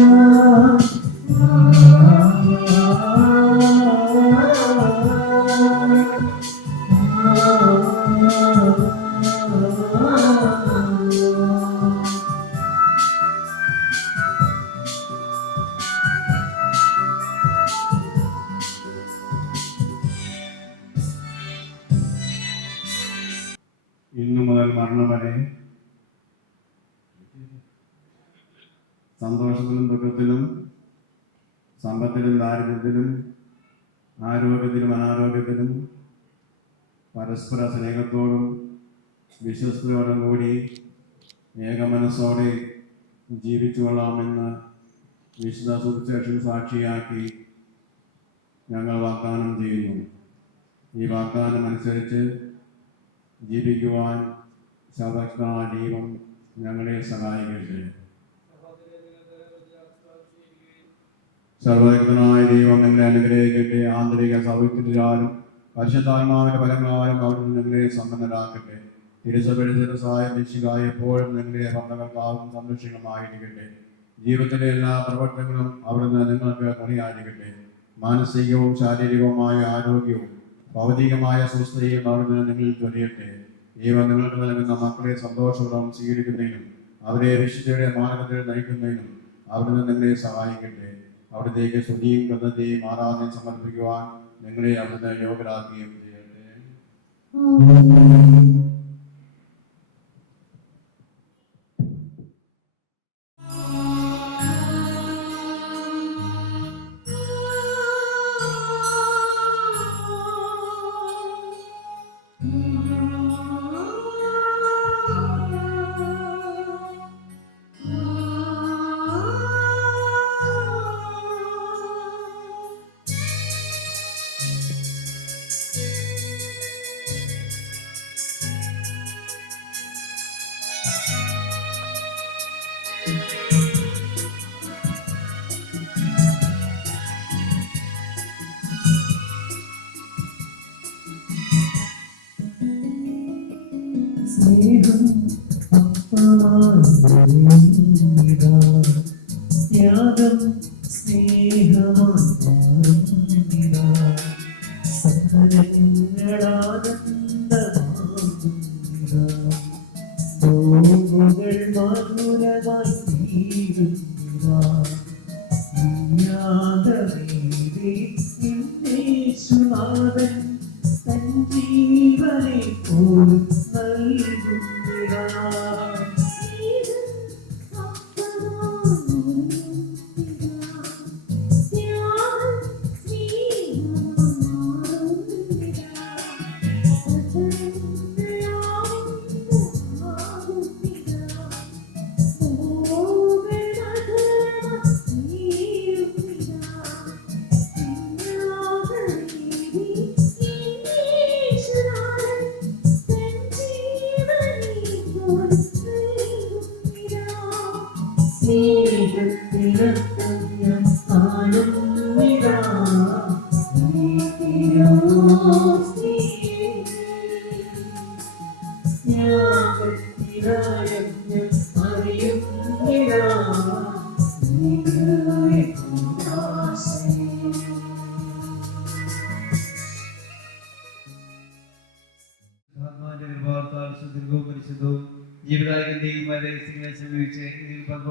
ഇന്നു മുതൽ മരണം വരെ സന്തോഷത്തിലും ദുഃഖത്തിലും സമ്പത്തിലും ദാരിദ്ര്യത്തിലും ആരോഗ്യത്തിലും അനാരോഗ്യത്തിലും പരസ്പര സ്നേഹത്തോടും വിശ്വസ്തയോടും കൂടി ഏകമനസ്സോടെ ജീവിച്ചു കൊള്ളാമെന്ന് വിശുദ്ധ സുവിശേഷം സാക്ഷിയാക്കി ഞങ്ങൾ വാഗ്ദാനം ചെയ്യുന്നു. ഈ വാഗ്ദാനം അനുസരിച്ച് ജീവിക്കുവാൻ സർവശക്തനായ ദൈവം ഞങ്ങളെ സഹായിക്കട്ടെ. സർവശക്തനായ ദൈവം ഞങ്ങളെ അനുഗ്രഹിക്കട്ടെ. ആന്തരിക സൗഖ്യത്തിലാലും പരിശുദ്ധാത്മാവിന്റെ ഫലങ്ങളാലും അവിടുന്ന് ഞങ്ങളെ സമ്പന്നരാക്കട്ടെ. തിരുസഭയുടെ ശിരസ്സായ മിശിഹായ എപ്പോഴും ഞങ്ങളെ ഭരണകർത്താവും സംരക്ഷകമായിരിക്കട്ടെ. ജീവിതത്തിലെ എല്ലാ പ്രവർത്തനങ്ങളും അവിടുന്ന് നിങ്ങൾക്ക് തുണയായിരിക്കട്ടെ. മാനസികവും ശാരീരികവുമായ ആരോഗ്യവും ഭൗതികമായ സ്വസ്ഥതയും അവിടുന്ന് നിങ്ങളിൽ ചൊരിയട്ടെ. ദൈവം നിങ്ങൾക്ക് നൽകുന്ന മക്കളെ സന്തോഷപൂർവ്വം സ്വീകരിക്കുന്നതിനും അവരെ വിശുദ്ധിയുടെ മാർഗത്തിൽ നയിക്കുന്നതിനും അവിടുന്ന് നിങ്ങളെ സഹായിക്കട്ടെ. അവിടത്തേക്ക് സ്തുതിയും കൃതജ്ഞതയും ആരാധനയും സമർപ്പിക്കുവാൻ നിങ്ങളെ അവിടുന്ന് യോഗ്യരാക്കുകയും ചെയ്യട്ടെ. സ്നേഹം ത്യാഗം സ്നേഹമായി സഹനങ്ങളാനന്ദമാകുന്നിതാ മധുരമായി തീരുന്നിതാ. നീയാകവേണ്ടി യേശുനാഥൻ തൻ ജീവനെ പോലും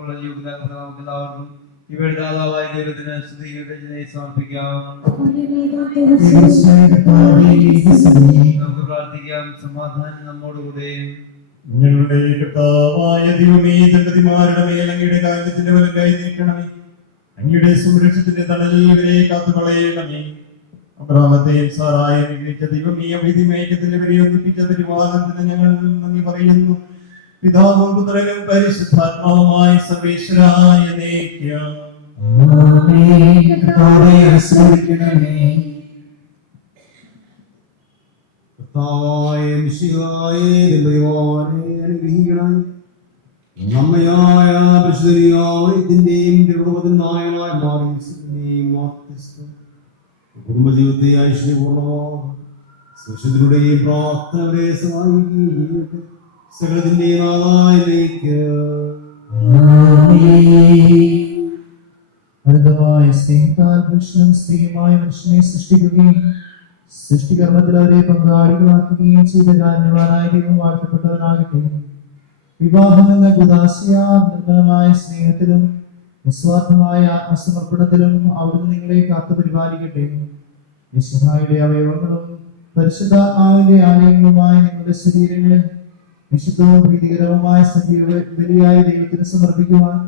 നൽകുന്നിതാ. ഇവയുടെ ദാതാവായ ദൈവത്തിന് സ്തുതികളെ സമർപ്പിക്കാം. നമുക്ക് പ്രാർത്ഥിക്കാം. സമാധാനം നമ്മോടുകൂടെ. ഞങ്ങളുടെ കർത്താവായ ദൈവമേ, ദമ്പതിമാരുടെ മേൽ അങ്ങയുടെ കാരുണ്യത്തിന്റെ വലം കൈ നീട്ടണമേ. അങ്ങയുടെ സംരക്ഷണത്തിന്റെ തണലിൽ ഇവരെ കാത്തുകളയണമേ. അബ്രാഹത്തെയും സാറായും അനുഗ്രഹിച്ച ദൈവമേ, അവിധിമേറ്റത്തിൽ ഇവരെ ഒന്നിപ്പിച്ച പരിപാലനത്തിന് ഞങ്ങൾ നന്ദി പറയുന്നു. പിതാവും പുത്രനും പരിശുദ്ധാത്മാവുമായ സർവേശ്വരായ ദൈവം. കർത്താവായ മിശിഹായേ, ദൈവമേ അനുഗ്രഹിക്കണമേ. നമ്മയായ പരിശുദ്ധന്റെയും കുടുംബത്തിനായ കുടുംബജീവിതത്തെ ഐശ്വര്യപൂർണ്ണമാകും സുശുദ്ധിയുടെയും പ്രാർത്ഥനകളെ സഹായിക്കുകയും സകലത്തിന്റെ നാളായിലേക്ക് അനന്തമായ സ്നേഹത്താൽ പുരുഷനും സ്ത്രീയുമായ മനുഷ്യനെ സൃഷ്ടിക്കുകയും സൃഷ്ടികർമ്മത്തിൽ അവരെ പങ്കാളികളാക്കുകയും ചെയ്ത കാരണവാനായ ദൈവം വാഴ്ത്തപ്പെട്ടവനാകട്ടെ. വിവാഹം എന്ന ഉദാസിയാ നിർമ്മലമായ സ്നേഹത്തിലും നിസ്വാർത്ഥമായ ആത്മസമർപ്പണത്തിലും അവിടുന്ന് നിങ്ങളെ കാത്തു പരിപാലിക്കട്ടെ. മിശിഹായുടെ അവയവങ്ങളും പരിശുദ്ധാത്മാവിന്റെ ആലയങ്ങളുമായ നിങ്ങളുടെ ശരീരങ്ങളെ വിശുദ്ധവും പ്രീതികരവുമായ സജീവ ബലിയായ ദൈവത്തിന് സമർപ്പിക്കുവാൻ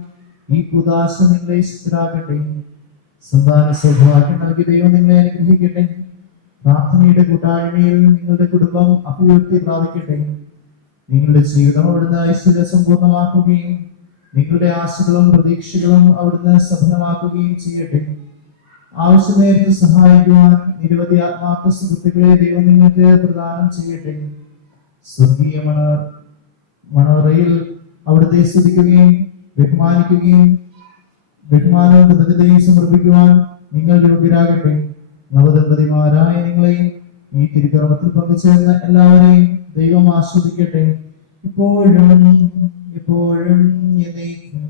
ഈ കുദാശ നിങ്ങളെ ശക്തരാകട്ടെ. സന്താന സൗഭാഗ്യം നൽകി ദൈവം നിങ്ങളെ അനുഗ്രഹിക്കട്ടെ. പ്രാർത്ഥനയുടെ കൂട്ടായ്മയിൽ നിങ്ങളുടെ കുടുംബം അഭിവൃദ്ധി പ്രാപിക്കട്ടെ. നിങ്ങളുടെ ജീവിതം അവിടുന്ന് ഐശ്വര്യ സമ്പൂർണ്ണമാക്കുകയും നിങ്ങളുടെ ആശകളും പ്രതീക്ഷകളും അവിടുന്ന് സഫലമാക്കുകയും ചെയ്യട്ടെ. ആവശ്യ നേരത്ത് സഹായിക്കുവാൻ നിരവധി ആത്മാർത്ഥ സുഹൃത്തുക്കളെ ദൈവം നിങ്ങൾക്ക് പ്രദാനം ചെയ്യട്ടെ. സ്വർഗീയ മണവറയിൽ അവിടുത്തെ സ്തുതിക്കുകയും ബഹുമാനിക്കുകയും ബഹുമാനവും കൃതജ്ഞതയും സമർപ്പിക്കുവാൻ നിങ്ങൾ യോഗ്യരാകട്ടെ. നവദമ്പതിമാരായ നിങ്ങളെയും ഈ തിരുക്കർമ്മത്തിൽ പങ്കുചേർന്ന എല്ലാവരെയും ദൈവം ആസ്വദിക്കട്ടെ, ഇപ്പോഴും എപ്പോഴും എന്നേക്കും.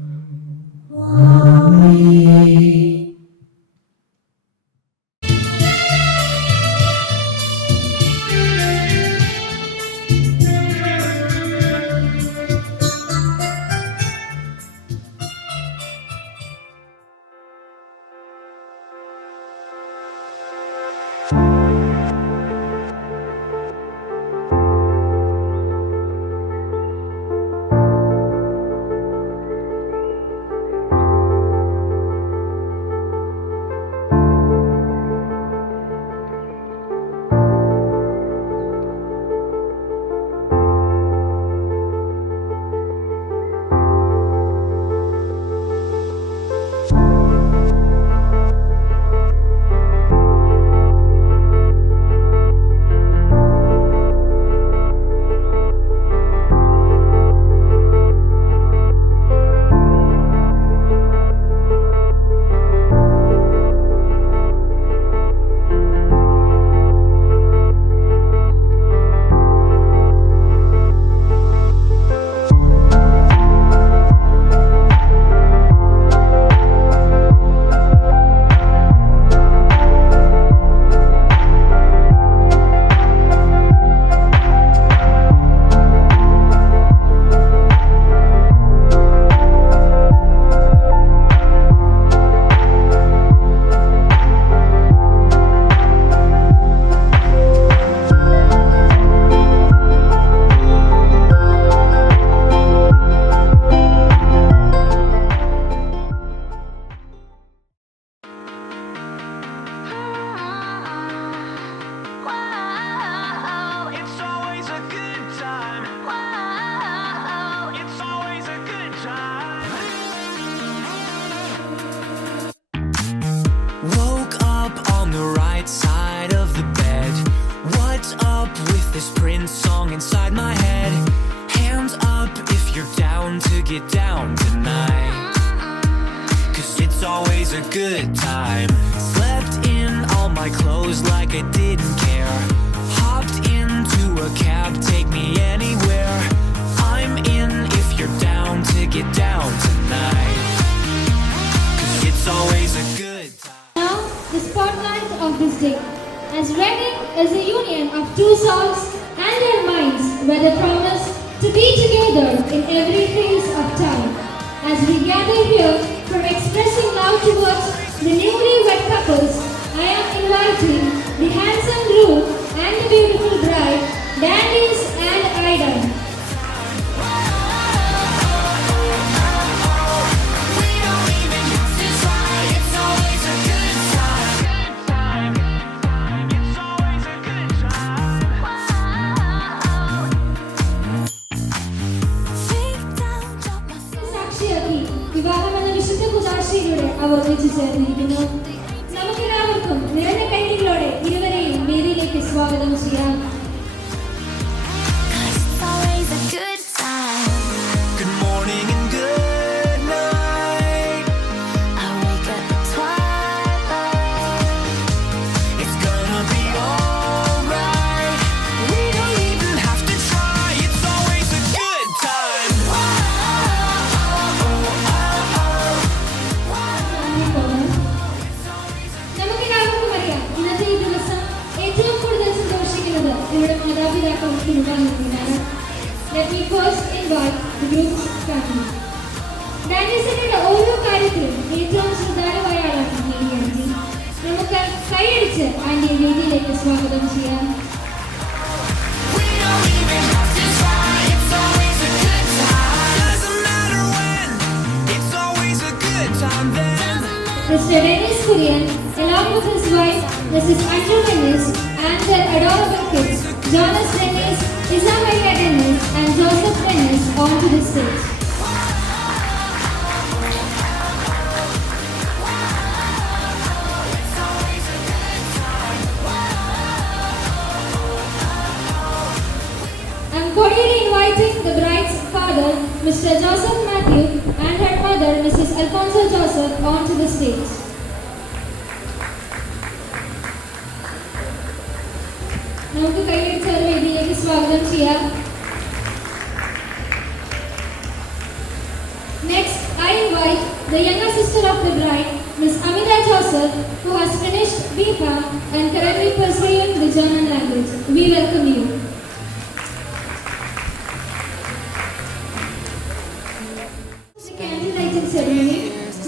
get down tonight. 'Cause it's always a good time. Slept in all my clothes like I didn't care. Hopped into a cab, take me anywhere. I'm in if you're down to get down tonight. 'Cause it's always a good time. Now, the spotlight of this day. As wedding is a union of two souls and their minds, where they promise to be together in every phase of time. As we gather here for expressing love towards the newlywed couples, I am inviting the handsome groom and the beautiful bride, Dennis and Aidan. സാക്ഷിയാക്കി വിവാഹമെന്ന വിശുദ്ധ കുദാശയിലൂടെ അവർ ഒന്നിച്ചു ചേർന്നിരിക്കുന്നു. നമുക്കെല്ലാവർക്കും നിറഞ്ഞ കൈകളോടെ ഇരുവരെയും വേദിയിലേക്ക് സ്വാഗതം ചെയ്യാം. Good morning and good night. I wake up at twilight. It's gonna be alright. We don't even have to try. It's always a good time. നമുക്കെല്ലാവർക്കും അറിയാം, ഇന്നത്തെ ഈ ദിവസം ഏറ്റവും കൂടുതൽ സന്തോഷിക്കുന്നത് ഇവിടെ മാതാപിതാക്കൾക്ക് ഉണ്ടാകുന്നതിനാണ്. Let me first invite the groom's family. ഡാനിസിന്റെ ഓരോ കാര്യത്തിലും ഏറ്റവും ശ്രദ്ധാലുവായ ആളാണ് ഈ ആന്റി. നമുക്ക് കൈയടിച്ച് ആന്റിയെ വേദിയിലേക്ക് സ്വാഗതം ചെയ്യാം. We don't even have to try. It's always a good time. Doesn't matter when. It's always a good time then. Mr. Dennis Kurian, along with his wife, Mrs. Andrew Dennis, and their adorable kids, Jonas Dennis, Isa Maria Dennis, and Joseph Dennis, onto the stage. I'm cordially inviting the bride's father, Mr. Joseph Matthew, and her mother, Mrs. Alfonso Joseph, onto the stage. നമുക്ക് കൈയടിച്ച് ഒരു വേദിയിലേക്ക് സ്വാഗതം ചെയ്യാം. Next, I invite the younger sister of the bride, Miss Amita Joseph, who has finished BPA and currently pursuing the German language. We welcome you. The candle lighting ceremony.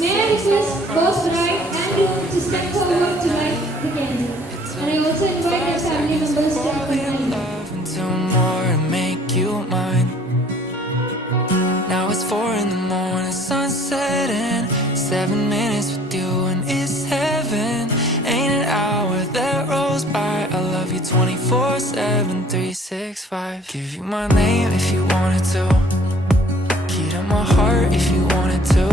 May I request both bride and groom to step forward to light the candle. And I also invite their family members to accompany them. Until more and make you mine. Now it's 4 in the morning, sunset and 7 minutes with you and it's heaven. Ain't an hour that rolls by. I love you 24/7, 365. Give you my name if you wanted to. Key to my heart if you wanted to.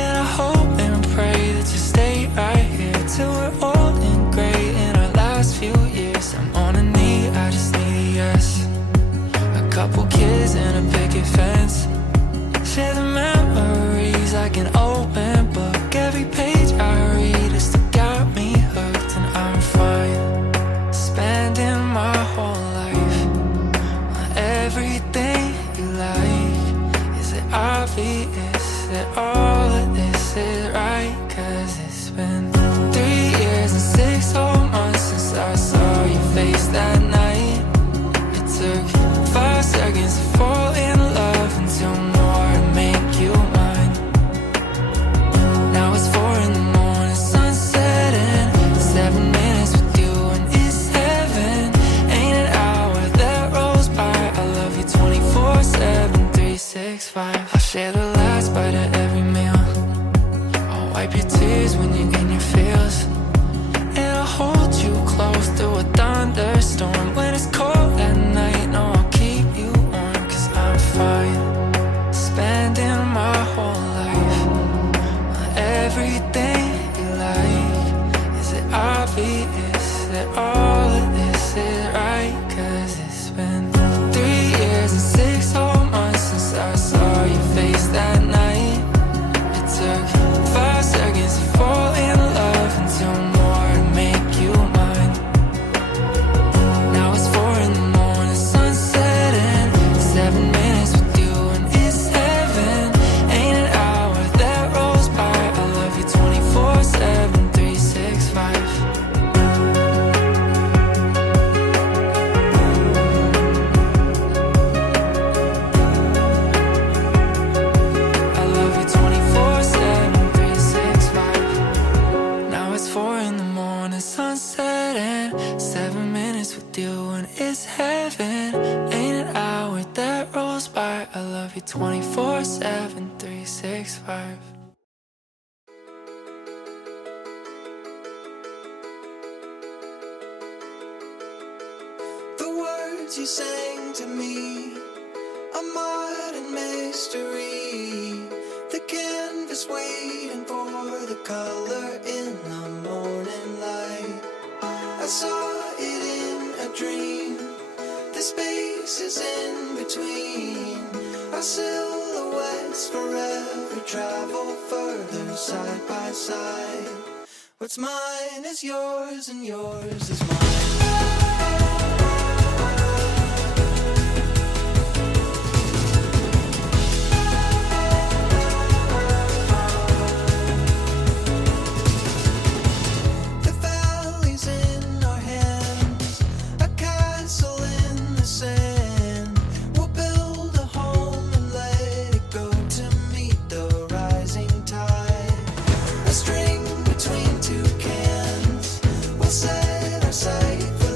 And I hope and pray that you stay right here till we're old and gray in our last few years. I'm on a knee, I just need a yes. A couple kids and a picket fence. Share the memories like an open book. Every page I read is still got me hooked, and I'm fine spending my whole life on everything you like. Is it obvious that all of this is right? 'Cause it's been 3 years and 6 whole months since I saw your face that night. It took 5 seconds to fall in love and 2 more to make you mine. Now it's 4 in the morning, sunset and 7 minutes with you and it's heaven. Ain't an hour that rolls by. I love you 24/7, 365. I'll share the last bite of every meal. I'll wipe your tears when you're in your feels. And I'll hold you close through a thunderstorm. When it's cold at night, no, I'll keep you warm. 'Cause I'm fine spending my whole life on everything you like. Is it obvious that all of this is right? 'Cause it's been 3 years and 6 whole months since I saw your face that night. It took 5 seconds to fall in love and 2 more to make you mine. Now it's 4 in the morning, sun setting. 7 minutes with you and it's heaven. Ain't an hour that rolls by. I love you 24/7, 365. I love you 24/7, 365. Now it's 4 in the morning, sun setting. 7 minutes with you and it's heaven. Ain't an hour that rolls by. I love you 24/7, 365. The words you sang to me, a modern mystery. The canvas waiting for the color in the morning light. I saw it in a dream. The spaces in between. Our silhouettes forever travel further side by side. What's mine is yours and yours is mine. The valley's in our hands, a castle in the sand. We'll build a home and let it go to meet the rising tide. A string between 2 cans, we'll set our sight for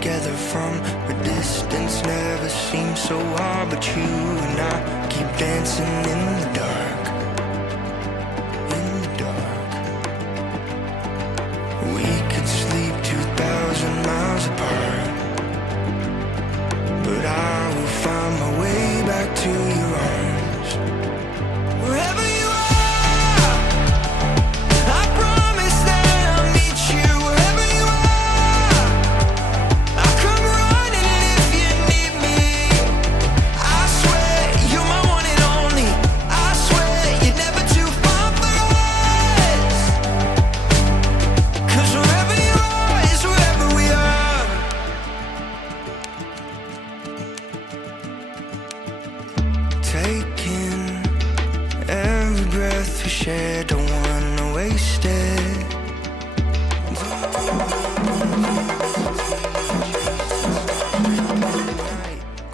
together from a distance never seemed so hard, but you and I keep dancing in the dark, in the dark. We could sleep 2,000 miles apart, but I will find my way back to your arms. Wherever you are, I promise that I'll meet you. Wherever you are, I'll come running if you need me. I swear you're my one and only. I swear you're never too far for us. 'Cause wherever you are is wherever we are. Taking every breath we share, don't wanna waste it.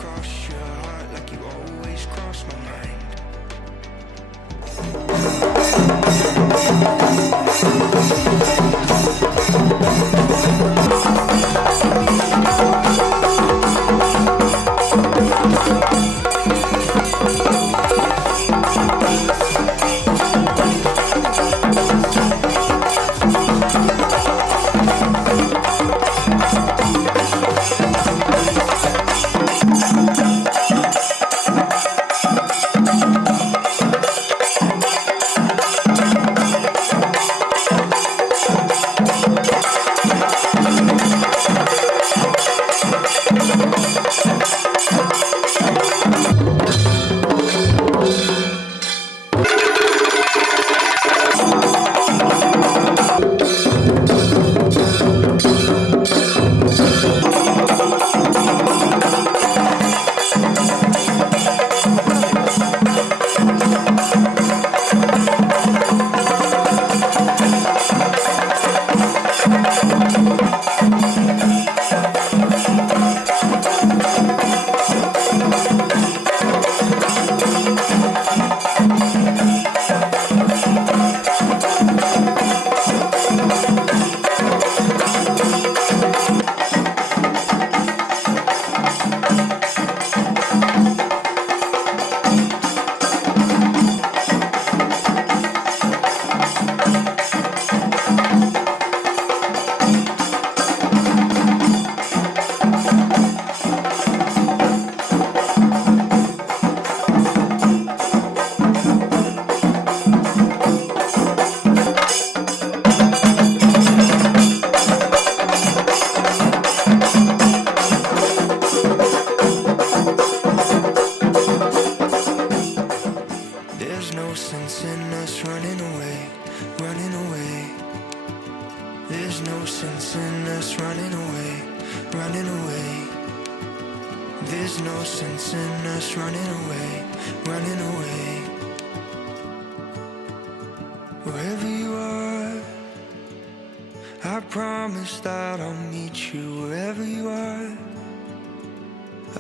Cross your heart like you always cross my mind. There's no sense in us running away, running away. There's no sense in us running away, running away. There's no sense in us running away, running away. Wherever you are, I promise that I'll meet you. Wherever you are,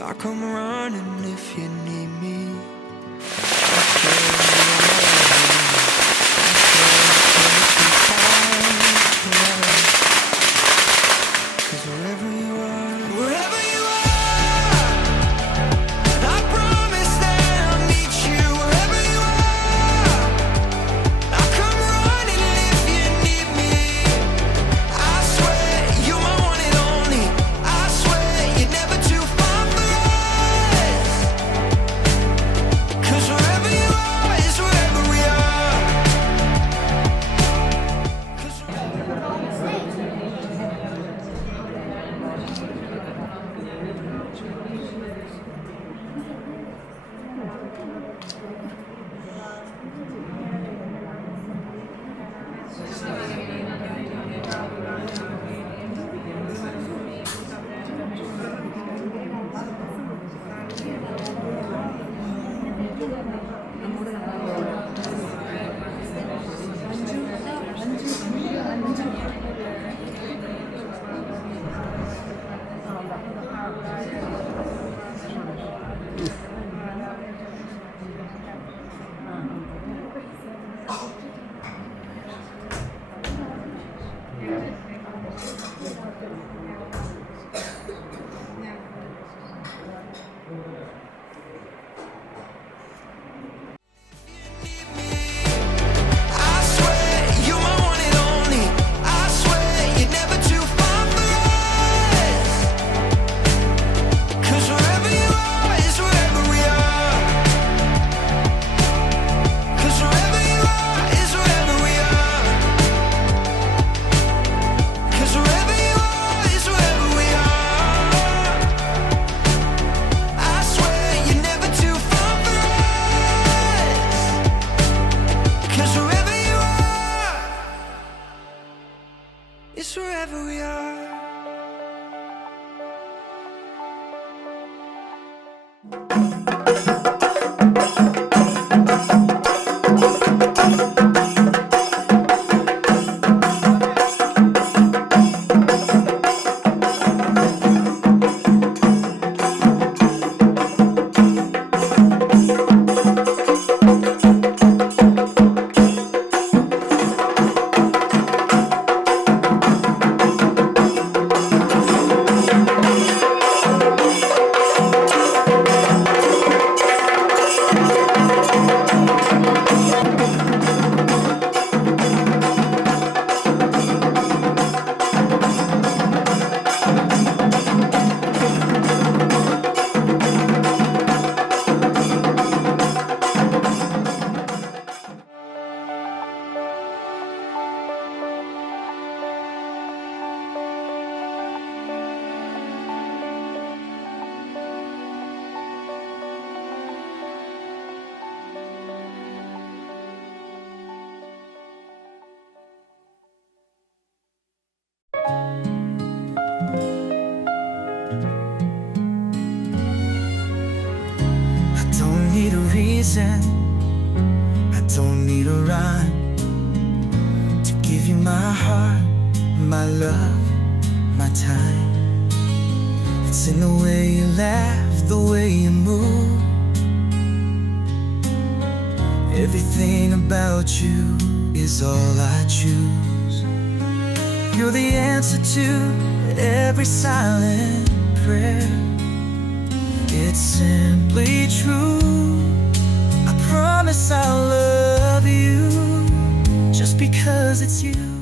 I'll come running if you need me. Wherever you are, wherever you are, I promise that I'll meet you. Wherever you are, I'll come running if you need me. I swear you're my one and only. I swear you're never too far for us. reason. I don't need a rhyme to give you my heart, my love, my time. It's in the way you laugh, the way you move. Everything about you is all I choose. You're the answer to every silent prayer. It's simply true. I promise I'll love you just because it's you.